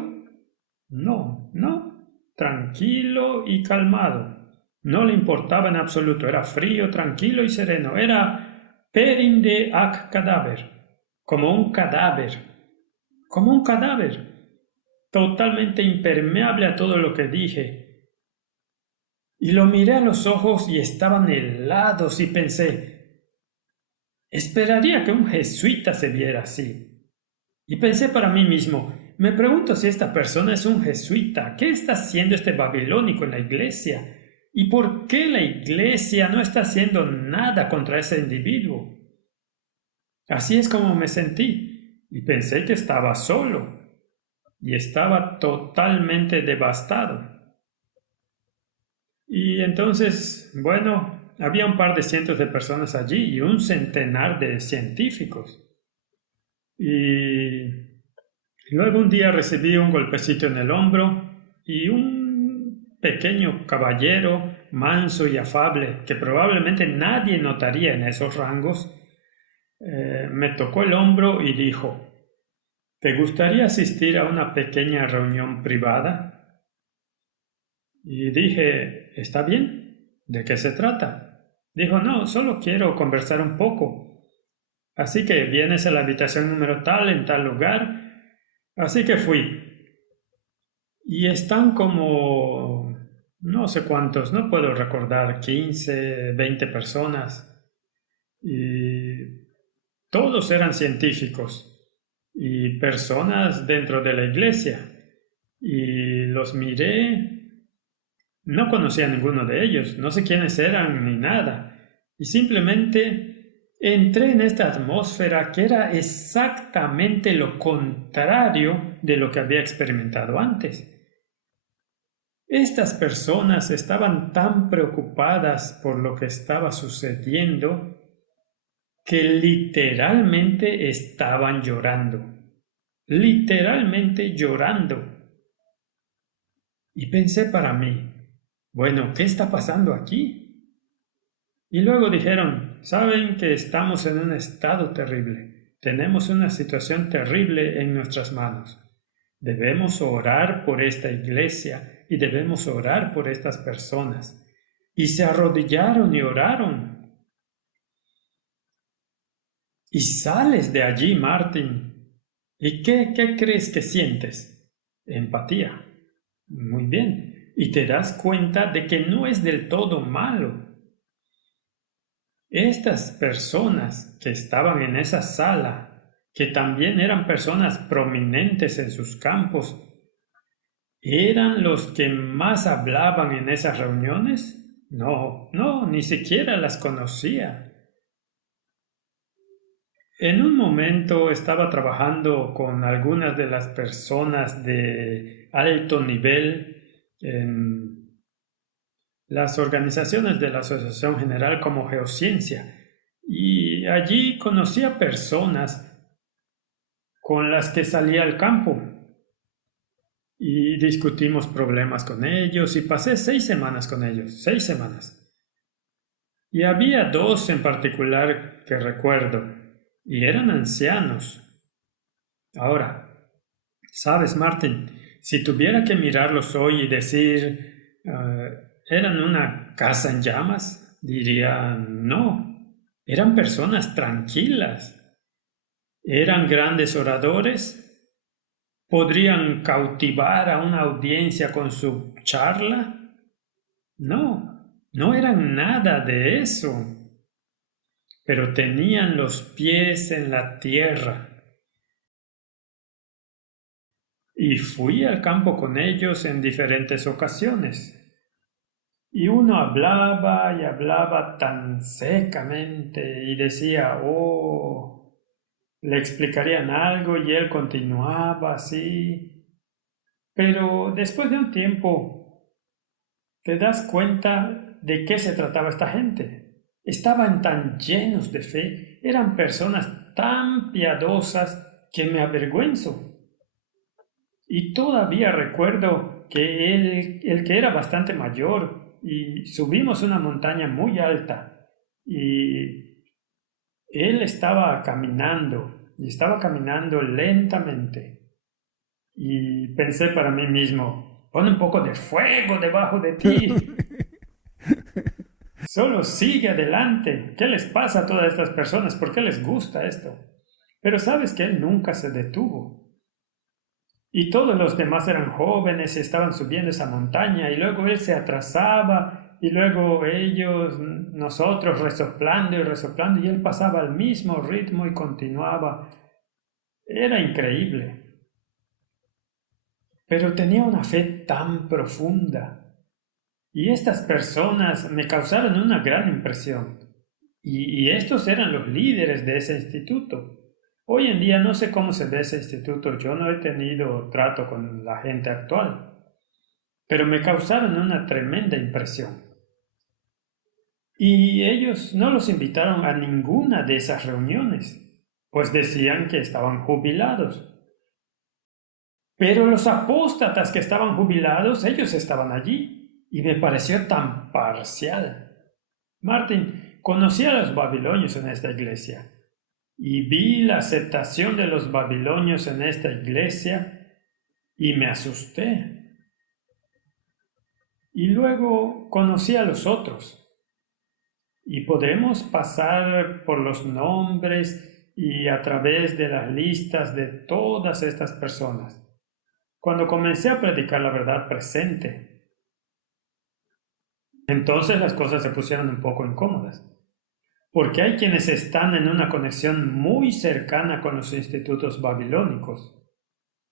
No, no. Tranquilo y calmado. No le importaba en absoluto. Era frío, tranquilo y sereno. Era perinde ac cadáver. Como un cadáver. Como un cadáver. Totalmente impermeable a todo lo que dije. Y lo miré a los ojos y estaban helados y pensé, esperaría que un jesuita se viera así. Y pensé para mí mismo, me pregunto si esta persona es un jesuita. ¿Qué está haciendo este babilónico en la iglesia? ¿Y por qué la iglesia no está haciendo nada contra ese individuo? Así es como me sentí y pensé que estaba solo y estaba totalmente devastado. Y entonces, bueno, había un par de cientos de personas allí y un centenar de científicos. Y luego un día recibí un golpecito en el hombro y un pequeño caballero, manso y afable, que probablemente nadie notaría en esos rangos, me tocó el hombro y dijo, ¿te gustaría asistir a una pequeña reunión privada? Y dije, ¿está bien? ¿De qué se trata? Dijo, no, solo quiero conversar un poco. Así que vienes a la habitación número tal, en tal lugar. Así que fui. Y están como, no sé cuántos, no puedo recordar, 15, 20 personas. Y todos eran científicos y personas dentro de la iglesia. Y los miré. No conocía a ninguno de ellos, no sé quiénes eran ni nada, y simplemente entré en esta atmósfera que era exactamente lo contrario de lo que había experimentado antes. Estas personas estaban tan preocupadas por lo que estaba sucediendo que literalmente estaban llorando, literalmente llorando. Y pensé para mí, bueno, ¿qué está pasando aquí? Y luego dijeron, saben que estamos en un estado terrible, tenemos una situación terrible en nuestras manos. Debemos orar por esta iglesia y debemos orar por estas personas. Y se arrodillaron y oraron. Y sales de allí, Martín. ¿Y qué crees que sientes? Empatía. Muy bien. Y te das cuenta de que no es del todo malo. Estas personas que estaban en esa sala, que también eran personas prominentes en sus campos, ¿eran los que más hablaban en esas reuniones? No, no, ni siquiera las conocía. En un momento estaba trabajando con algunas de las personas de alto nivel en las organizaciones de la Asociación General como Geociencia, y allí conocí a personas con las que salí al campo y discutimos problemas con ellos y pasé 6 semanas con ellos, 6 semanas. Y había dos en particular que recuerdo y eran ancianos. Ahora, sabes, Martín, si tuviera que mirarlos hoy y decir, ¿eran una casa en llamas? Diría, no, eran personas tranquilas. ¿Eran grandes oradores? ¿Podrían cautivar a una audiencia con su charla? No, no eran nada de eso, pero tenían los pies en la tierra. Y fui al campo con ellos en diferentes ocasiones. Y uno hablaba y hablaba tan secamente y decía, oh, le explicarían algo y él continuaba así. Pero después de un tiempo te das cuenta de qué se trataba esta gente. Estaban tan llenos de fe, eran personas tan piadosas que me avergüenzo. Y todavía recuerdo que el que era bastante mayor y subimos una montaña muy alta y él estaba caminando y estaba caminando lentamente y pensé para mí mismo, pon un poco de fuego debajo de ti, solo sigue adelante. ¿Qué les pasa a todas estas personas? ¿Por qué les gusta esto? Pero sabes que él nunca se detuvo. Y todos los demás eran jóvenes y estaban subiendo esa montaña y luego él se atrasaba y luego ellos, nosotros resoplando y resoplando y él pasaba al mismo ritmo y continuaba. Era increíble. Pero tenía una fe tan profunda y estas personas me causaron una gran impresión. Y estos eran los líderes de ese instituto. Hoy en día no sé cómo se ve ese instituto, yo no he tenido trato con la gente actual, pero me causaron una tremenda impresión. Y ellos no los invitaron a ninguna de esas reuniones, pues decían que estaban jubilados. Pero los apóstatas que estaban jubilados, ellos estaban allí, y me pareció tan parcial. Martín, conocí a los babilonios en esta iglesia. Y vi la aceptación de los babilonios en esta iglesia y me asusté. Y luego conocí a los otros. Y podemos pasar por los nombres y a través de las listas de todas estas personas. Cuando comencé a predicar la verdad presente, entonces las cosas se pusieron un poco incómodas. Porque hay quienes están en una conexión muy cercana con los institutos babilónicos.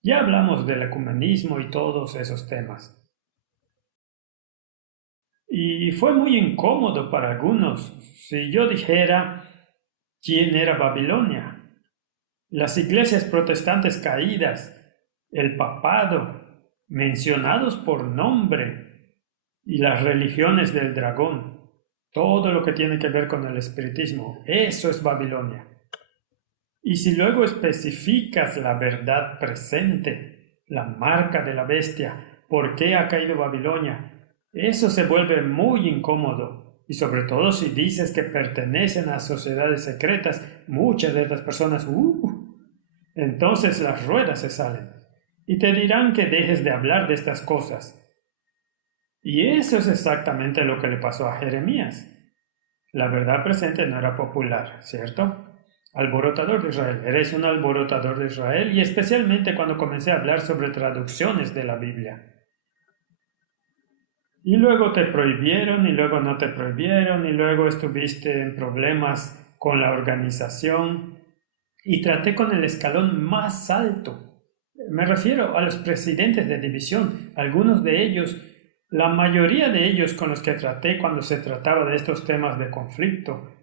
Ya hablamos del ecumenismo y todos esos temas. Y fue muy incómodo para algunos si yo dijera quién era Babilonia. Las iglesias protestantes caídas, el papado, mencionados por nombre, y las religiones del dragón. Todo lo que tiene que ver con el espiritismo, eso es Babilonia. Y si luego especificas la verdad presente, la marca de la bestia, por qué ha caído Babilonia, eso se vuelve muy incómodo. Y sobre todo si dices que pertenecen a sociedades secretas, muchas de estas personas, entonces las ruedas se salen. Y te dirán que dejes de hablar de estas cosas. Y eso es exactamente lo que le pasó a Jeremías. La verdad presente no era popular, ¿cierto? Alborotador de Israel, eres un alborotador de Israel y especialmente cuando comencé a hablar sobre traducciones de la Biblia. Y luego te prohibieron y luego no te prohibieron y luego estuviste en problemas con la organización y traté con el escalón más alto. Me refiero a los presidentes de división, algunos de ellos. La mayoría de ellos con los que traté cuando se trataba de estos temas de conflicto,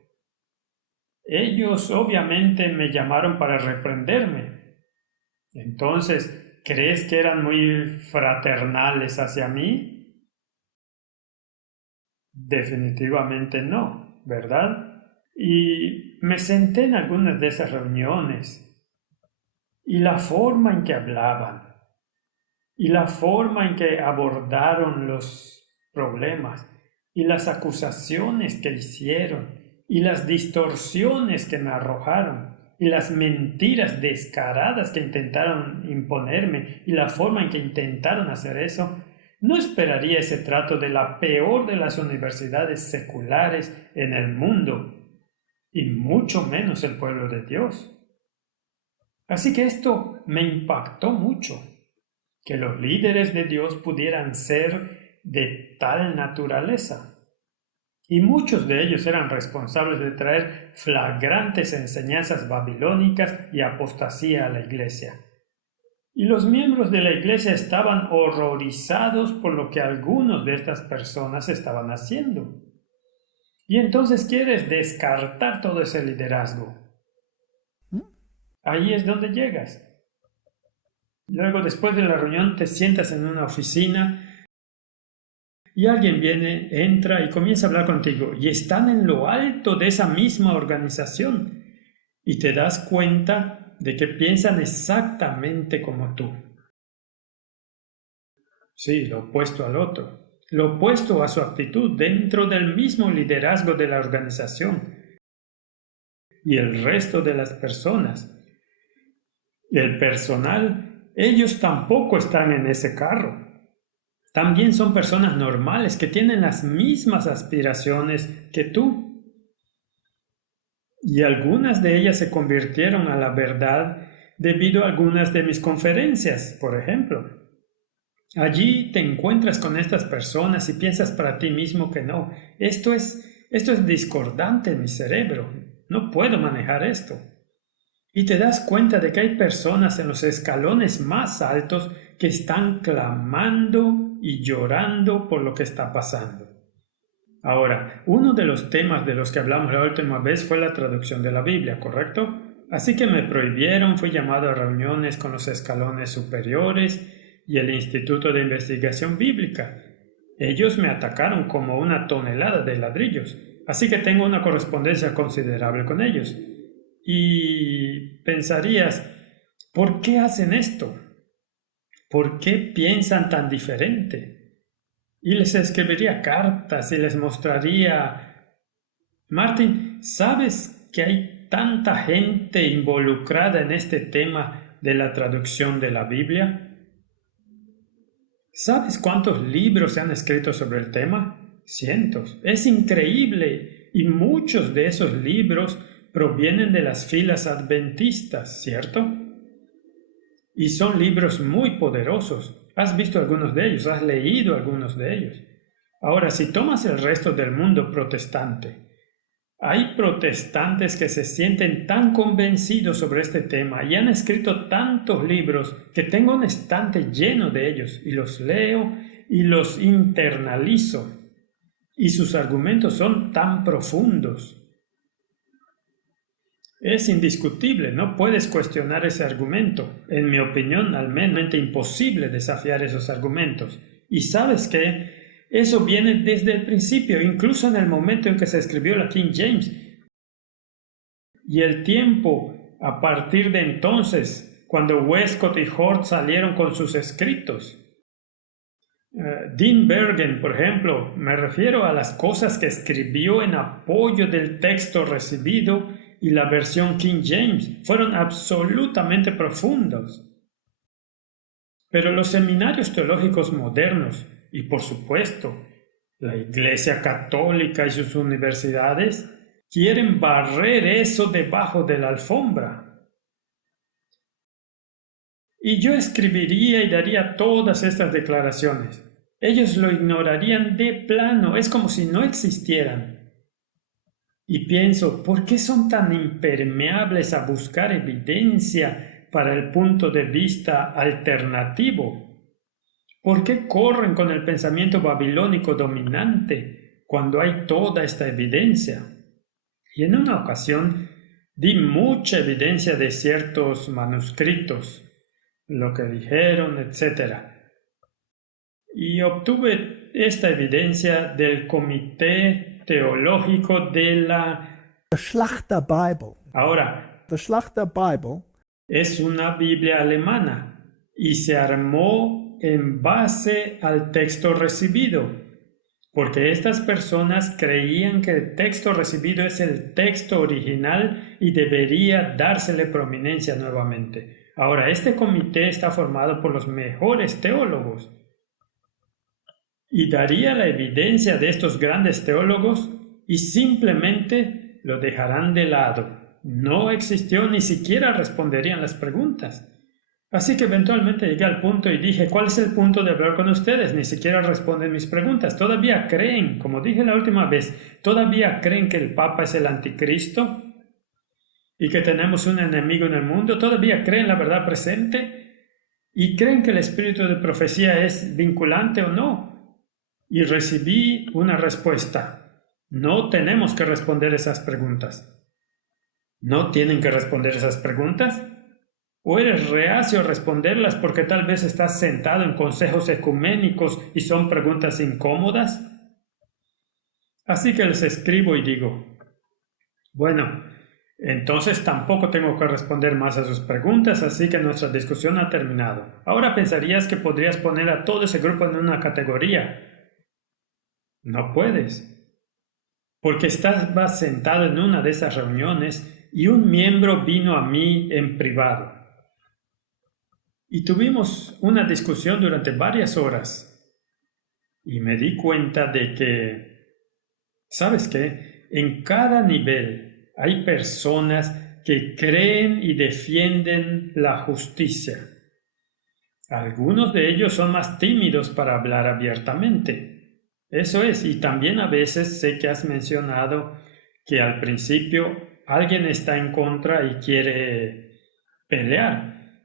ellos obviamente me llamaron para reprenderme. Entonces, ¿crees que eran muy fraternales hacia mí? Definitivamente no, ¿verdad? Y me senté en algunas de esas reuniones y la forma en que hablaban, y la forma en que abordaron los problemas y las acusaciones que hicieron y las distorsiones que me arrojaron y las mentiras descaradas que intentaron imponerme y la forma en que intentaron hacer eso, no esperaría ese trato de la peor de las universidades seculares en el mundo y mucho menos el pueblo de Dios. Así que esto me impactó mucho. Que los líderes de Dios pudieran ser de tal naturaleza. Y muchos de ellos eran responsables de traer flagrantes enseñanzas babilónicas y apostasía a la iglesia. Y los miembros de la iglesia estaban horrorizados por lo que algunos de estas personas estaban haciendo. Y entonces quieres descartar todo ese liderazgo. Ahí es donde llegas. Luego, después de la reunión, te sientas en una oficina y alguien viene, entra y comienza a hablar contigo. Y están en lo alto de esa misma organización. Y te das cuenta de que piensan exactamente como tú. Sí, lo opuesto al otro. lo opuesto a su actitud dentro del mismo liderazgo de la organización y el resto de las personas. El personal, ellos tampoco están en ese carro. También son personas normales que tienen las mismas aspiraciones que tú. Y algunas de ellas se convirtieron a la verdad debido a algunas de mis conferencias, por ejemplo. Allí te encuentras con estas personas y piensas para ti mismo que no, esto es discordante en mi cerebro, no puedo manejar esto. Y te das cuenta de que hay personas en los escalones más altos que están clamando y llorando por lo que está pasando. Ahora, uno de los temas de los que hablamos la última vez fue la traducción de la Biblia, ¿correcto? Así que me prohibieron, fui llamado a reuniones con los escalones superiores y el Instituto de Investigación Bíblica. Ellos me atacaron como una tonelada de ladrillos, así que tengo una correspondencia considerable con ellos. Y pensarías, ¿por qué hacen esto? ¿Por qué piensan tan diferente? Y les escribiría cartas y les mostraría, Martin, ¿sabes que hay tanta gente involucrada en este tema de la traducción de la Biblia? ¿Sabes cuántos libros se han escrito sobre el tema? Cientos. Es increíble. Y muchos de esos libros provienen de las filas adventistas, ¿cierto? Y son libros muy poderosos. Has visto algunos de ellos, has leído algunos de ellos. Ahora, si tomas el resto del mundo protestante, hay protestantes que se sienten tan convencidos sobre este tema y han escrito tantos libros que tengo un estante lleno de ellos y los leo y los internalizo. Y sus argumentos son tan profundos. Es indiscutible, no puedes cuestionar ese argumento. En mi opinión, al menos imposible desafiar esos argumentos. Y ¿sabes qué? Eso viene desde el principio, incluso en el momento en que se escribió la King James. Y el tiempo a partir de entonces, cuando Westcott y Hort salieron con sus escritos. Dean Bergen, por ejemplo, me refiero a las cosas que escribió en apoyo del texto recibido y la versión King James, fueron absolutamente profundos. Pero los seminarios teológicos modernos, y por supuesto, la Iglesia Católica y sus universidades, quieren barrer eso debajo de la alfombra. Y yo escribiría y daría todas estas declaraciones. Ellos lo ignorarían de plano, es como si no existieran. Y pienso, ¿por qué son tan impermeables a buscar evidencia para el punto de vista alternativo? ¿Por qué corren con el pensamiento babilónico dominante cuando hay toda esta evidencia? Y en una ocasión di mucha evidencia de ciertos manuscritos, lo que dijeron, etc. Y obtuve esta evidencia del Comité Teológico de la The Schlachter Bible. Ahora, The Schlachter Bible es una Biblia alemana y se armó en base al texto recibido, porque estas personas creían que el texto recibido es el texto original y debería dársele prominencia nuevamente. Ahora, este comité está formado por los mejores teólogos. Y daría la evidencia de estos grandes teólogos y simplemente lo dejarán de lado. No existió, ni siquiera responderían las preguntas. Así que eventualmente llegué al punto y dije, ¿cuál es el punto de hablar con ustedes? Ni siquiera responden mis preguntas. Todavía creen, como dije la última vez, todavía creen que el Papa es el anticristo y que tenemos un enemigo en el mundo. Todavía creen la verdad presente y creen que el espíritu de profecía es vinculante o no. Y recibí una respuesta. No tenemos que responder esas preguntas. ¿No tienen que responder esas preguntas? ¿O eres reacio a responderlas porque tal vez estás sentado en consejos ecuménicos y son preguntas incómodas? Así que les escribo y digo, bueno, entonces tampoco tengo que responder más a sus preguntas, así que nuestra discusión ha terminado. Ahora pensarías que podrías poner a todo ese grupo en una categoría. No puedes. Porque estaba sentado en una de esas reuniones y un miembro vino a mí en privado. Y tuvimos una discusión durante varias horas. Y me di cuenta de que, ¿sabes qué? En cada nivel hay personas que creen y defienden la justicia. Algunos de ellos son más tímidos para hablar abiertamente. Eso es, y también a veces sé que has mencionado que al principio alguien está en contra y quiere pelear.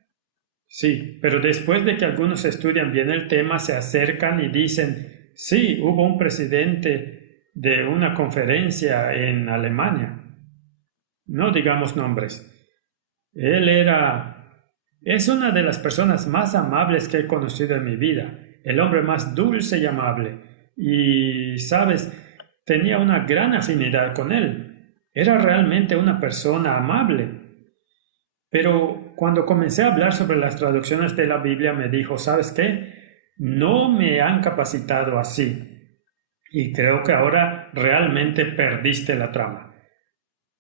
Sí, pero después de que algunos estudian bien el tema, se acercan y dicen, sí, hubo un presidente de una conferencia en Alemania. No digamos nombres. Es una de las personas más amables que he conocido en mi vida, el hombre más dulce y amable. Y, sabes, tenía una gran afinidad con él. Era realmente una persona amable. Pero cuando comencé a hablar sobre las traducciones de la Biblia, me dijo, ¿sabes qué? No me han capacitado así. Y creo que ahora realmente perdiste la trama.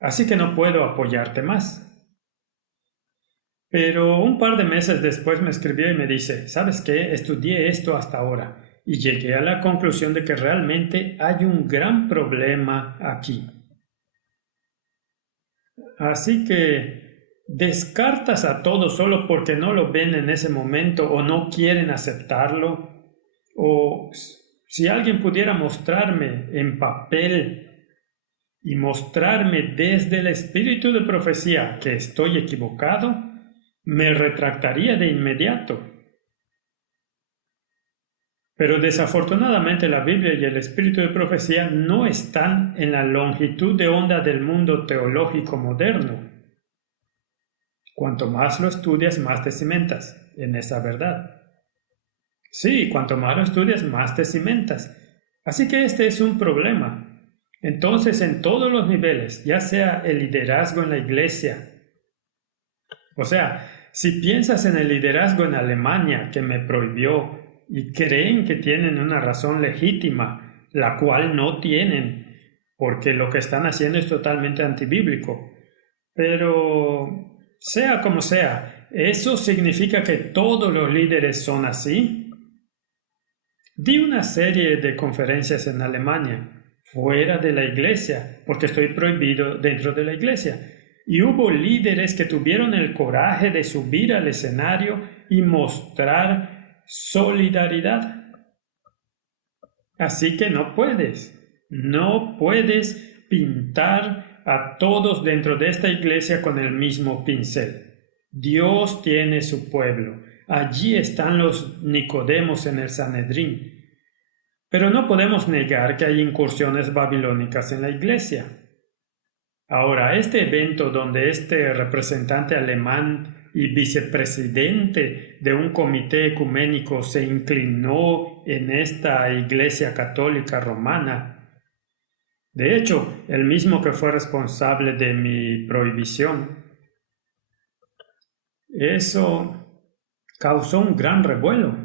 Así que no puedo apoyarte más. Pero un par de meses después me escribió y me dice, ¿sabes qué? Estudié esto hasta ahora y llegué a la conclusión de que realmente hay un gran problema aquí. Así que descartas a todos solo porque no lo ven en ese momento o no quieren aceptarlo. O si alguien pudiera mostrarme en papel y mostrarme desde el espíritu de profecía que estoy equivocado, me retractaría de inmediato. Pero desafortunadamente la Biblia y el espíritu de profecía no están en la longitud de onda del mundo teológico moderno. Cuanto más lo estudias, más te cimentas en esa verdad. Sí, cuanto más lo estudias, más te cimentas. Así que este es un problema. Entonces, en todos los niveles, ya sea el liderazgo en la iglesia, o sea, si piensas en el liderazgo en Alemania que me prohibió y creen que tienen una razón legítima, la cual no tienen, porque lo que están haciendo es totalmente antibíblico. Pero, sea como sea, ¿eso significa que todos los líderes son así? Di una serie de conferencias en Alemania, fuera de la iglesia, porque estoy prohibido dentro de la iglesia. Y hubo líderes que tuvieron el coraje de subir al escenario y mostrar solidaridad. Así que no puedes pintar a todos dentro de esta iglesia con el mismo pincel. Dios tiene su pueblo. Allí están los Nicodemos en el Sanedrín. Pero no podemos negar que hay incursiones babilónicas en la iglesia. Ahora, este evento donde este representante alemán y vicepresidente de un comité ecuménico se inclinó en esta iglesia católica romana, de hecho, el mismo que fue responsable de mi prohibición, eso causó un gran revuelo.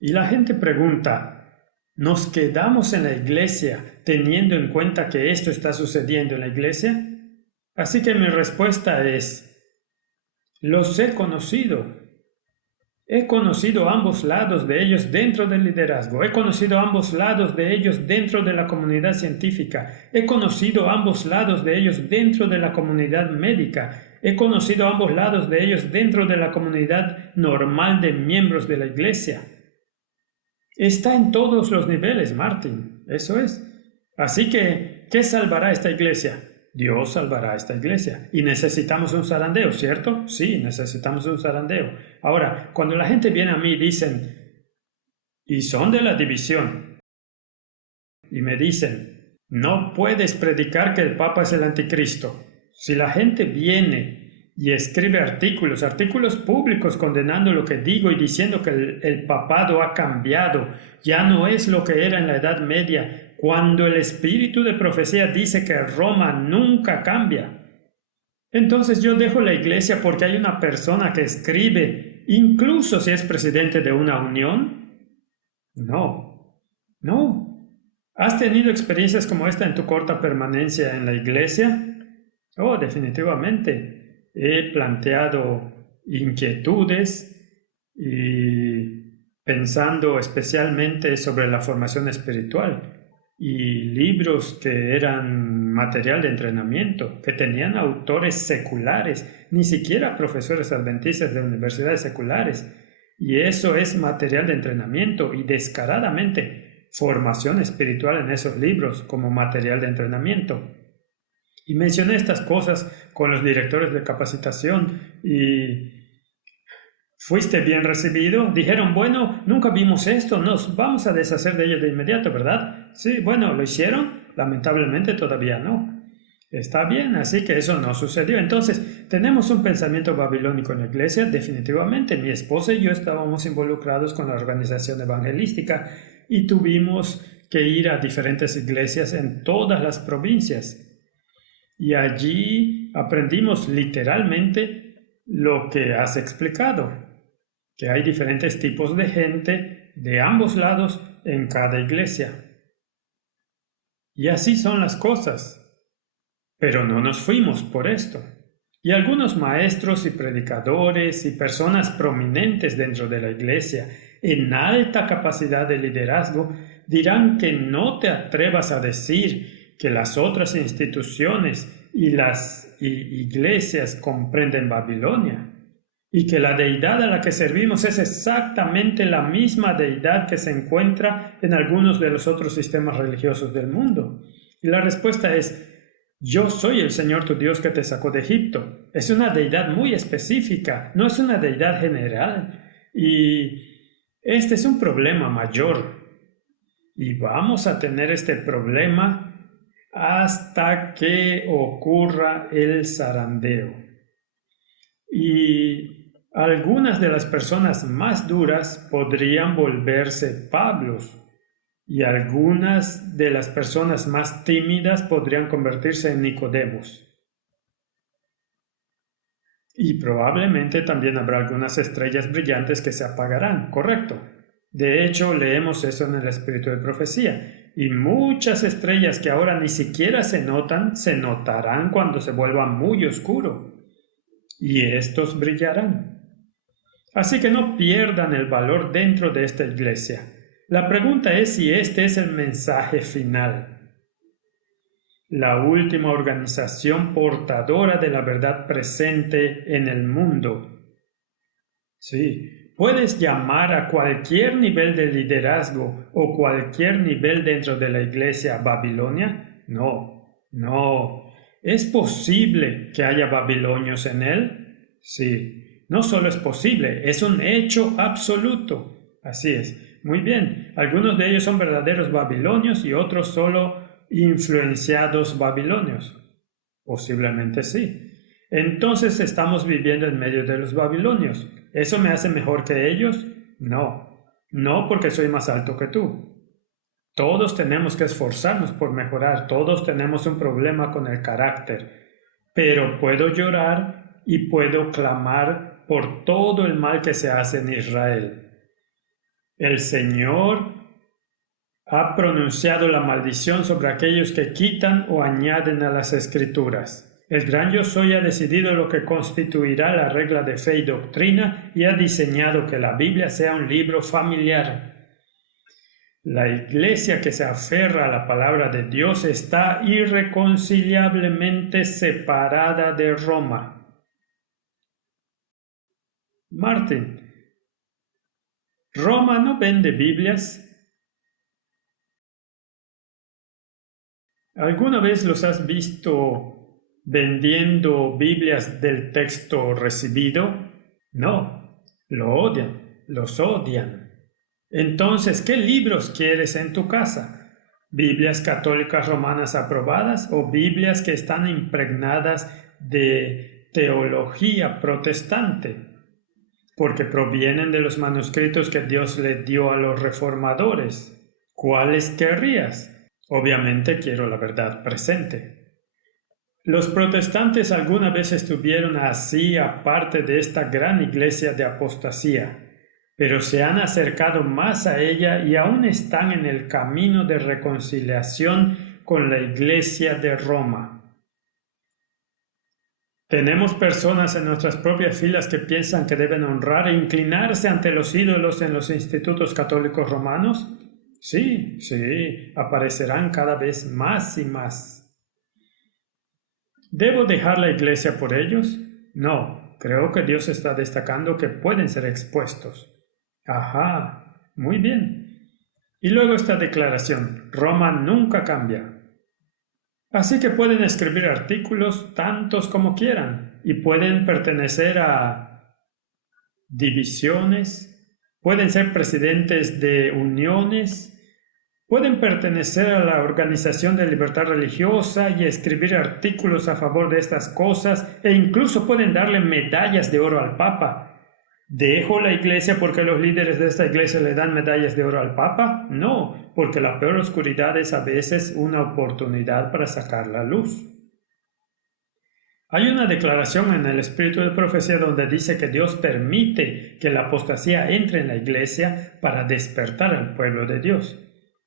Y la gente pregunta, ¿nos quedamos en la iglesia teniendo en cuenta que esto está sucediendo en la iglesia? Así que mi respuesta es, los he conocido. He conocido ambos lados de ellos dentro del liderazgo. He conocido ambos lados de ellos dentro de la comunidad científica. He conocido ambos lados de ellos dentro de la comunidad médica. He conocido ambos lados de ellos dentro de la comunidad normal de miembros de la iglesia. Está en todos los niveles, Martin. Eso es. Así que, ¿qué salvará esta iglesia? Dios salvará esta iglesia. Y necesitamos un zarandeo, ¿cierto? Sí, necesitamos un zarandeo. Ahora, cuando la gente viene a mí y dicen, y son de la división, y me dicen, no puedes predicar que el Papa es el anticristo. Si la gente viene y escribe artículos públicos condenando lo que digo y diciendo que el papado ha cambiado, ya no es lo que era en la Edad Media, cuando el espíritu de profecía dice que Roma nunca cambia. Entonces yo dejo la iglesia porque hay una persona que escribe, incluso si es presidente de una unión. No. ¿Has tenido experiencias como esta en tu corta permanencia en la iglesia? Oh, definitivamente. He planteado inquietudes y pensando especialmente sobre la formación espiritual y libros que eran material de entrenamiento, que tenían autores seculares, ni siquiera profesores adventistas de universidades seculares. Y eso es material de entrenamiento y descaradamente formación espiritual en esos libros como material de entrenamiento. Y mencioné estas cosas con los directores de capacitación y ¿fuiste bien recibido? Dijeron, bueno, nunca vimos esto, nos vamos a deshacer de ello de inmediato, ¿verdad? Sí, bueno, ¿lo hicieron? Lamentablemente todavía no. Está bien, así que eso no sucedió. Entonces, tenemos un pensamiento babilónico en la iglesia, definitivamente. Mi esposa y yo estábamos involucrados con la organización evangelística y tuvimos que ir a diferentes iglesias en todas las provincias. Y allí aprendimos literalmente lo que has explicado, que hay diferentes tipos de gente de ambos lados en cada iglesia. Y así son las cosas. Pero no nos fuimos por esto. Y algunos maestros y predicadores y personas prominentes dentro de la iglesia, en alta capacidad de liderazgo, dirán que no te atrevas a decir que las otras instituciones y las iglesias comprenden Babilonia, y que la deidad a la que servimos es exactamente la misma deidad que se encuentra en algunos de los otros sistemas religiosos del mundo. Y la respuesta es, yo soy el Señor tu Dios que te sacó de Egipto. Es una deidad muy específica, no es una deidad general. Y este es un problema mayor. Y vamos a tener este problema hasta que ocurra el zarandeo. Y algunas de las personas más duras podrían volverse Pablos. Y algunas de las personas más tímidas podrían convertirse en Nicodemos. Y probablemente también habrá algunas estrellas brillantes que se apagarán, ¿correcto? De hecho, leemos eso en el Espíritu de Profecía. Y muchas estrellas que ahora ni siquiera se notan, se notarán cuando se vuelva muy oscuro. Y estos brillarán. Así que no pierdan el valor dentro de esta iglesia. La pregunta es si este es el mensaje final. La última organización portadora de la verdad presente en el mundo. Sí, puedes llamar a cualquier nivel de liderazgo o cualquier nivel dentro de la iglesia Babilonia. No. ¿Es posible que haya babilonios en él? Sí, no solo es posible, es un hecho absoluto. Así es. Muy bien, algunos de ellos son verdaderos babilonios y otros solo influenciados babilonios. Posiblemente sí. Entonces estamos viviendo en medio de los babilonios. ¿Eso me hace mejor que ellos? No porque soy más alto que tú. Todos tenemos que esforzarnos por mejorar, todos tenemos un problema con el carácter, pero puedo llorar y puedo clamar por todo el mal que se hace en Israel. El Señor ha pronunciado la maldición sobre aquellos que quitan o añaden a las Escrituras. El gran Yo Soy ha decidido lo que constituirá la regla de fe y doctrina y ha diseñado que la Biblia sea un libro familiar. La iglesia que se aferra a la palabra de Dios está irreconciliablemente separada de Roma. Martin, ¿Roma no vende Biblias? ¿Alguna vez los has visto vendiendo Biblias del texto recibido? No, los odian. Entonces, ¿qué libros quieres en tu casa? ¿Biblias católicas romanas aprobadas o Biblias que están impregnadas de teología protestante? Porque provienen de los manuscritos que Dios le dio a los reformadores. ¿Cuáles querrías? Obviamente quiero la verdad presente. Los protestantes alguna vez estuvieron así aparte de esta gran iglesia de apostasía, pero se han acercado más a ella y aún están en el camino de reconciliación con la Iglesia de Roma. ¿Tenemos personas en nuestras propias filas que piensan que deben honrar e inclinarse ante los ídolos en los institutos católicos romanos? Sí, aparecerán cada vez más y más. ¿Debo dejar la iglesia por ellos? No, creo que Dios está destacando que pueden ser expuestos. Ajá, muy bien. Y luego esta declaración: Roma nunca cambia. Así que pueden escribir artículos tantos como quieran y pueden pertenecer a divisiones, pueden ser presidentes de uniones, pueden pertenecer a la Organización de Libertad Religiosa y escribir artículos a favor de estas cosas e incluso pueden darle medallas de oro al Papa. ¿Dejo la iglesia porque los líderes de esta iglesia le dan medallas de oro al Papa? No, porque la peor oscuridad es a veces una oportunidad para sacar la luz. Hay una declaración en el Espíritu de Profecía donde dice que Dios permite que la apostasía entre en la iglesia para despertar al pueblo de Dios.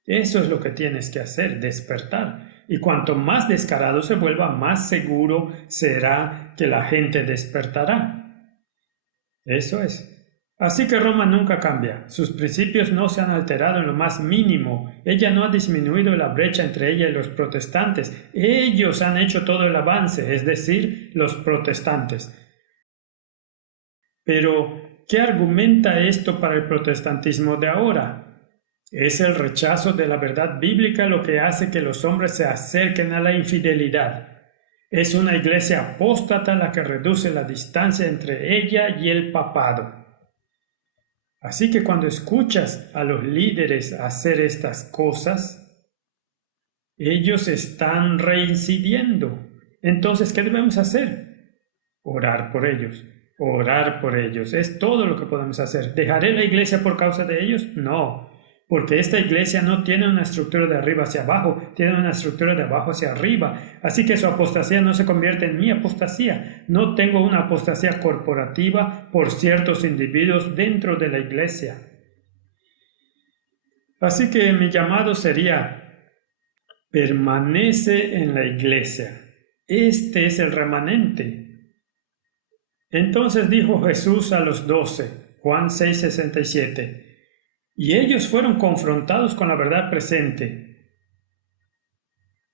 Eso es lo que tienes que hacer, despertar. Y cuanto más descarado se vuelva, más seguro será que la gente despertará. Eso es. Así que Roma nunca cambia. Sus principios no se han alterado en lo más mínimo. Ella no ha disminuido la brecha entre ella y los protestantes. Ellos han hecho todo el avance, es decir, los protestantes. Pero, ¿qué argumenta esto para el protestantismo de ahora? Es el rechazo de la verdad bíblica lo que hace que los hombres se acerquen a la infidelidad. Es una iglesia apóstata la que reduce la distancia entre ella y el papado. Así que cuando escuchas a los líderes hacer estas cosas, ellos están reincidiendo. Entonces, ¿qué debemos hacer? Orar por ellos. Orar por ellos. Es todo lo que podemos hacer. ¿Dejaré la iglesia por causa de ellos? No. Porque esta iglesia no tiene una estructura de arriba hacia abajo, tiene una estructura de abajo hacia arriba. Así que su apostasía no se convierte en mi apostasía. No tengo una apostasía corporativa por ciertos individuos dentro de la iglesia. Así que mi llamado sería: permanece en la iglesia. Este es el remanente. Entonces dijo Jesús a los 12, Juan 6:67. Y ellos fueron confrontados con la verdad presente.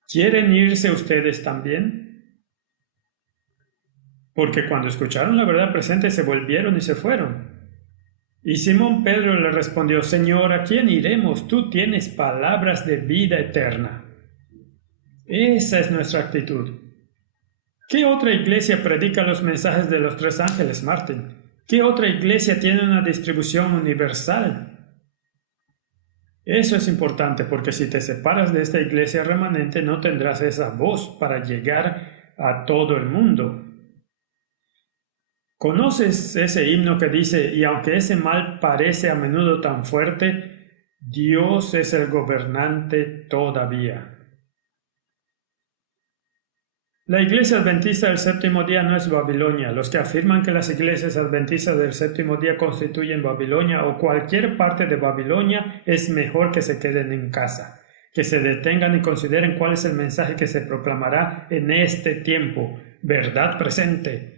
¿Quieren irse ustedes también? Porque cuando escucharon la verdad presente se volvieron y se fueron. Y Simón Pedro le respondió: Señor, ¿a quién iremos? Tú tienes palabras de vida eterna. Esa es nuestra actitud. ¿Qué otra iglesia predica los mensajes de los 3 ángeles, Martín? ¿Qué otra iglesia tiene una distribución universal? Eso es importante porque si te separas de esta iglesia remanente no tendrás esa voz para llegar a todo el mundo. ¿Conoces ese himno que dice: y aunque ese mal parece a menudo tan fuerte, Dios es el gobernante todavía? La iglesia adventista del séptimo día no es Babilonia. Los que afirman que las iglesias adventistas del séptimo día constituyen Babilonia o cualquier parte de Babilonia, es mejor que se queden en casa, que se detengan y consideren cuál es el mensaje que se proclamará en este tiempo, verdad presente.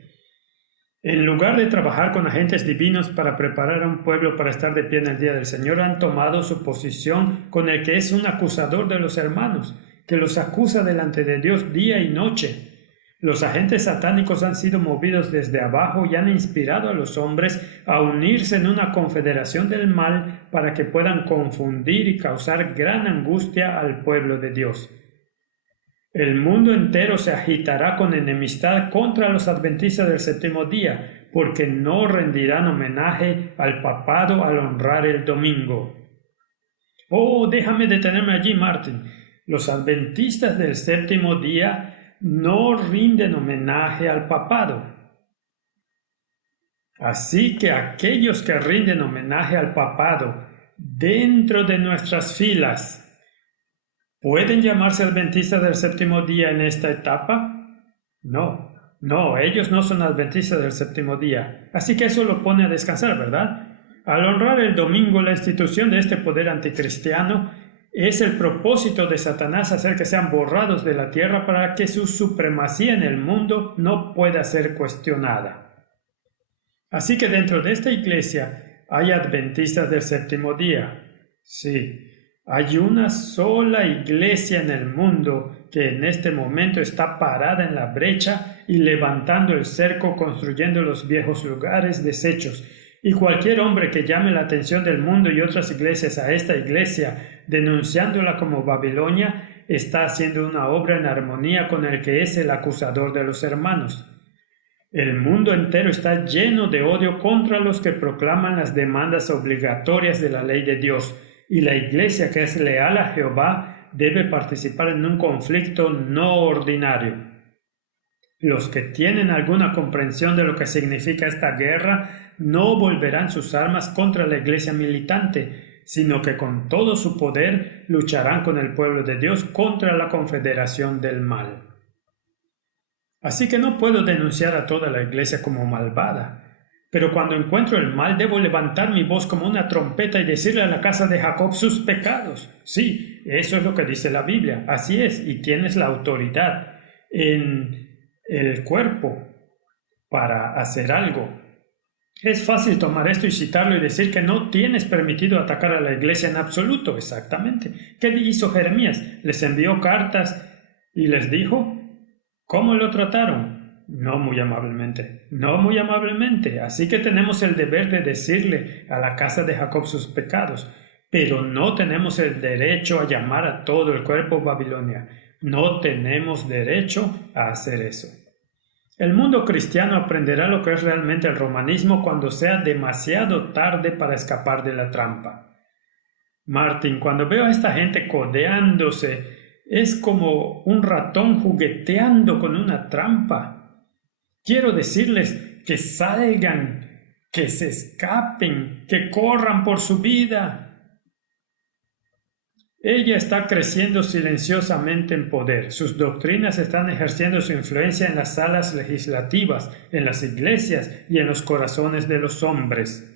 En lugar de trabajar con agentes divinos para preparar a un pueblo para estar de pie en el día del Señor, han tomado su posición con el que es un acusador de los hermanos, que los acusa delante de Dios día y noche. Los agentes satánicos han sido movidos desde abajo y han inspirado a los hombres a unirse en una confederación del mal para que puedan confundir y causar gran angustia al pueblo de Dios. El mundo entero se agitará con enemistad contra los adventistas del séptimo día, porque no rendirán homenaje al papado al honrar el domingo. Oh, déjame detenerme allí, Martín. Los adventistas del séptimo día no rinden homenaje al papado. Así que aquellos que rinden homenaje al papado dentro de nuestras filas, ¿pueden llamarse adventistas del séptimo día en esta etapa? No, ellos no son adventistas del séptimo día. Así que eso lo pone a descansar, ¿verdad? Al honrar el domingo, la institución de este poder anticristiano es el propósito de Satanás hacer que sean borrados de la tierra para que su supremacía en el mundo no pueda ser cuestionada. Así que dentro de esta iglesia hay adventistas del séptimo día. Sí, hay una sola iglesia en el mundo que en este momento está parada en la brecha y levantando el cerco, construyendo los viejos lugares deshechos. Y cualquier hombre que llame la atención del mundo y otras iglesias a esta iglesia, denunciándola como Babilonia, está haciendo una obra en armonía con el que es el acusador de los hermanos. El mundo entero está lleno de odio contra los que proclaman las demandas obligatorias de la ley de Dios, y la iglesia que es leal a Jehová debe participar en un conflicto no ordinario. Los que tienen alguna comprensión de lo que significa esta guerra no volverán sus armas contra la iglesia militante, sino que con todo su poder lucharán con el pueblo de Dios contra la confederación del mal. Así que no puedo denunciar a toda la iglesia como malvada, pero cuando encuentro el mal debo levantar mi voz como una trompeta y decirle a la casa de Jacob sus pecados. Sí, eso es lo que dice la Biblia, así es, y tienes la autoridad en el cuerpo para hacer algo. Es fácil tomar esto y citarlo y decir que no tienes permitido atacar a la iglesia en absoluto, exactamente. ¿Qué hizo Jeremías? Les envió cartas y les dijo, ¿cómo lo trataron? No muy amablemente, no muy amablemente. Así que tenemos el deber de decirle a la casa de Jacob sus pecados, pero no tenemos el derecho a llamar a todo el cuerpo Babilonia. No tenemos derecho a hacer eso. El mundo cristiano aprenderá lo que es realmente el romanismo cuando sea demasiado tarde para escapar de la trampa. Martín, cuando veo a esta gente codeándose, es como un ratón jugueteando con una trampa. Quiero decirles que salgan, que se escapen, que corran por su vida. Ella está creciendo silenciosamente en poder. Sus doctrinas están ejerciendo su influencia en las salas legislativas, en las iglesias y en los corazones de los hombres.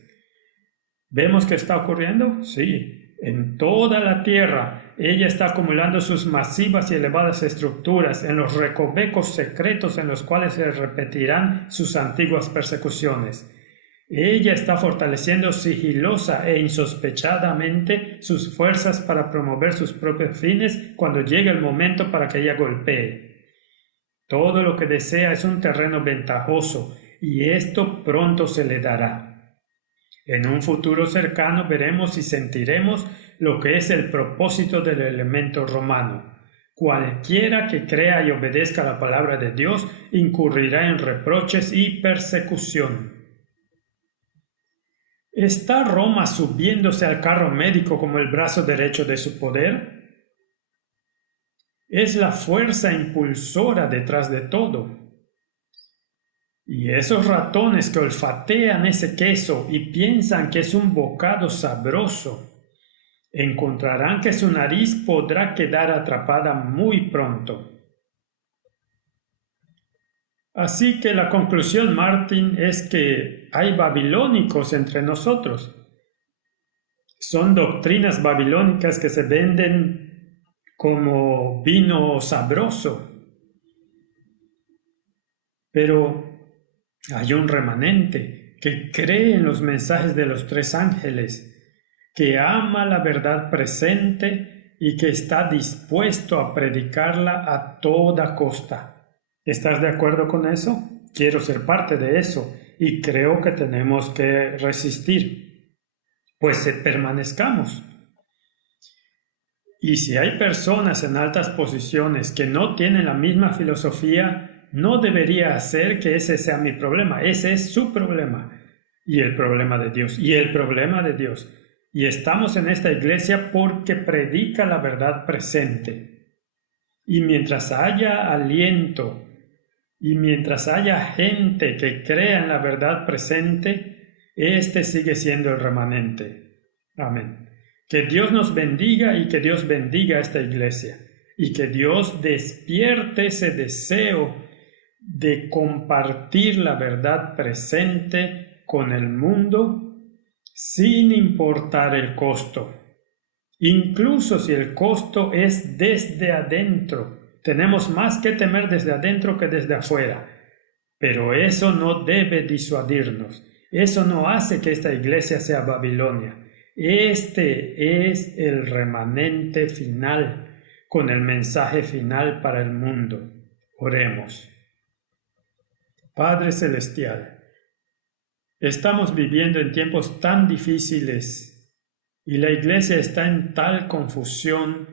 ¿Vemos qué está ocurriendo? Sí, en toda la tierra. Ella está acumulando sus masivas y elevadas estructuras en los recovecos secretos en los cuales se repetirán sus antiguas persecuciones. Ella está fortaleciendo sigilosa e insospechadamente sus fuerzas para promover sus propios fines cuando llegue el momento para que ella golpee. Todo lo que desea es un terreno ventajoso y esto pronto se le dará. En un futuro cercano veremos y sentiremos lo que es el propósito del elemento romano. Cualquiera que crea y obedezca la palabra de Dios incurrirá en reproches y persecución. ¿Está Roma subiéndose al carro médico como el brazo derecho de su poder? Es la fuerza impulsora detrás de todo. Y esos ratones que olfatean ese queso y piensan que es un bocado sabroso, encontrarán que su nariz podrá quedar atrapada muy pronto. Así que la conclusión, Martín, es que hay babilónicos entre nosotros. Son doctrinas babilónicas que se venden como vino sabroso. Pero hay un remanente que cree en los mensajes de los tres ángeles, que ama la verdad presente y que está dispuesto a predicarla a toda costa. ¿Estás de acuerdo con eso? Quiero ser parte de eso y creo que tenemos que resistir. Pues permanezcamos. Y si hay personas en altas posiciones que no tienen la misma filosofía, no debería hacer que ese sea mi problema. Ese es su problema y el problema de Dios y el problema de Dios. Y estamos en esta iglesia porque predica la verdad presente. Y mientras haya aliento y mientras haya gente que crea en la verdad presente, este sigue siendo el remanente. Amén. Que Dios nos bendiga y que Dios bendiga a esta iglesia. Y que Dios despierte ese deseo de compartir la verdad presente con el mundo sin importar el costo. Incluso si el costo es desde adentro. Tenemos más que temer desde adentro que desde afuera. Pero eso no debe disuadirnos. Eso no hace que esta iglesia sea Babilonia. Este es el remanente final, con el mensaje final para el mundo. Oremos. Padre Celestial, estamos viviendo en tiempos tan difíciles y la iglesia está en tal confusión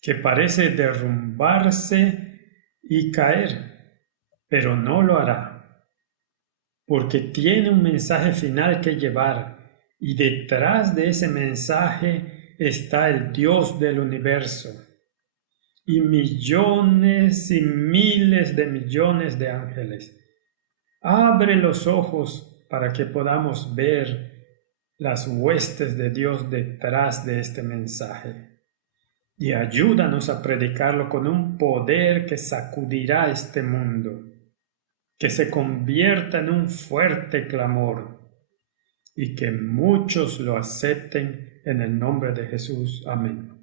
que parece derrumbarse y caer, pero no lo hará, porque tiene un mensaje final que llevar, y detrás de ese mensaje está el Dios del universo, y millones y miles de millones de ángeles. Abre los ojos para que podamos ver las huestes de Dios detrás de este mensaje. Y ayúdanos a predicarlo con un poder que sacudirá este mundo, que se convierta en un fuerte clamor y que muchos lo acepten en el nombre de Jesús. Amén.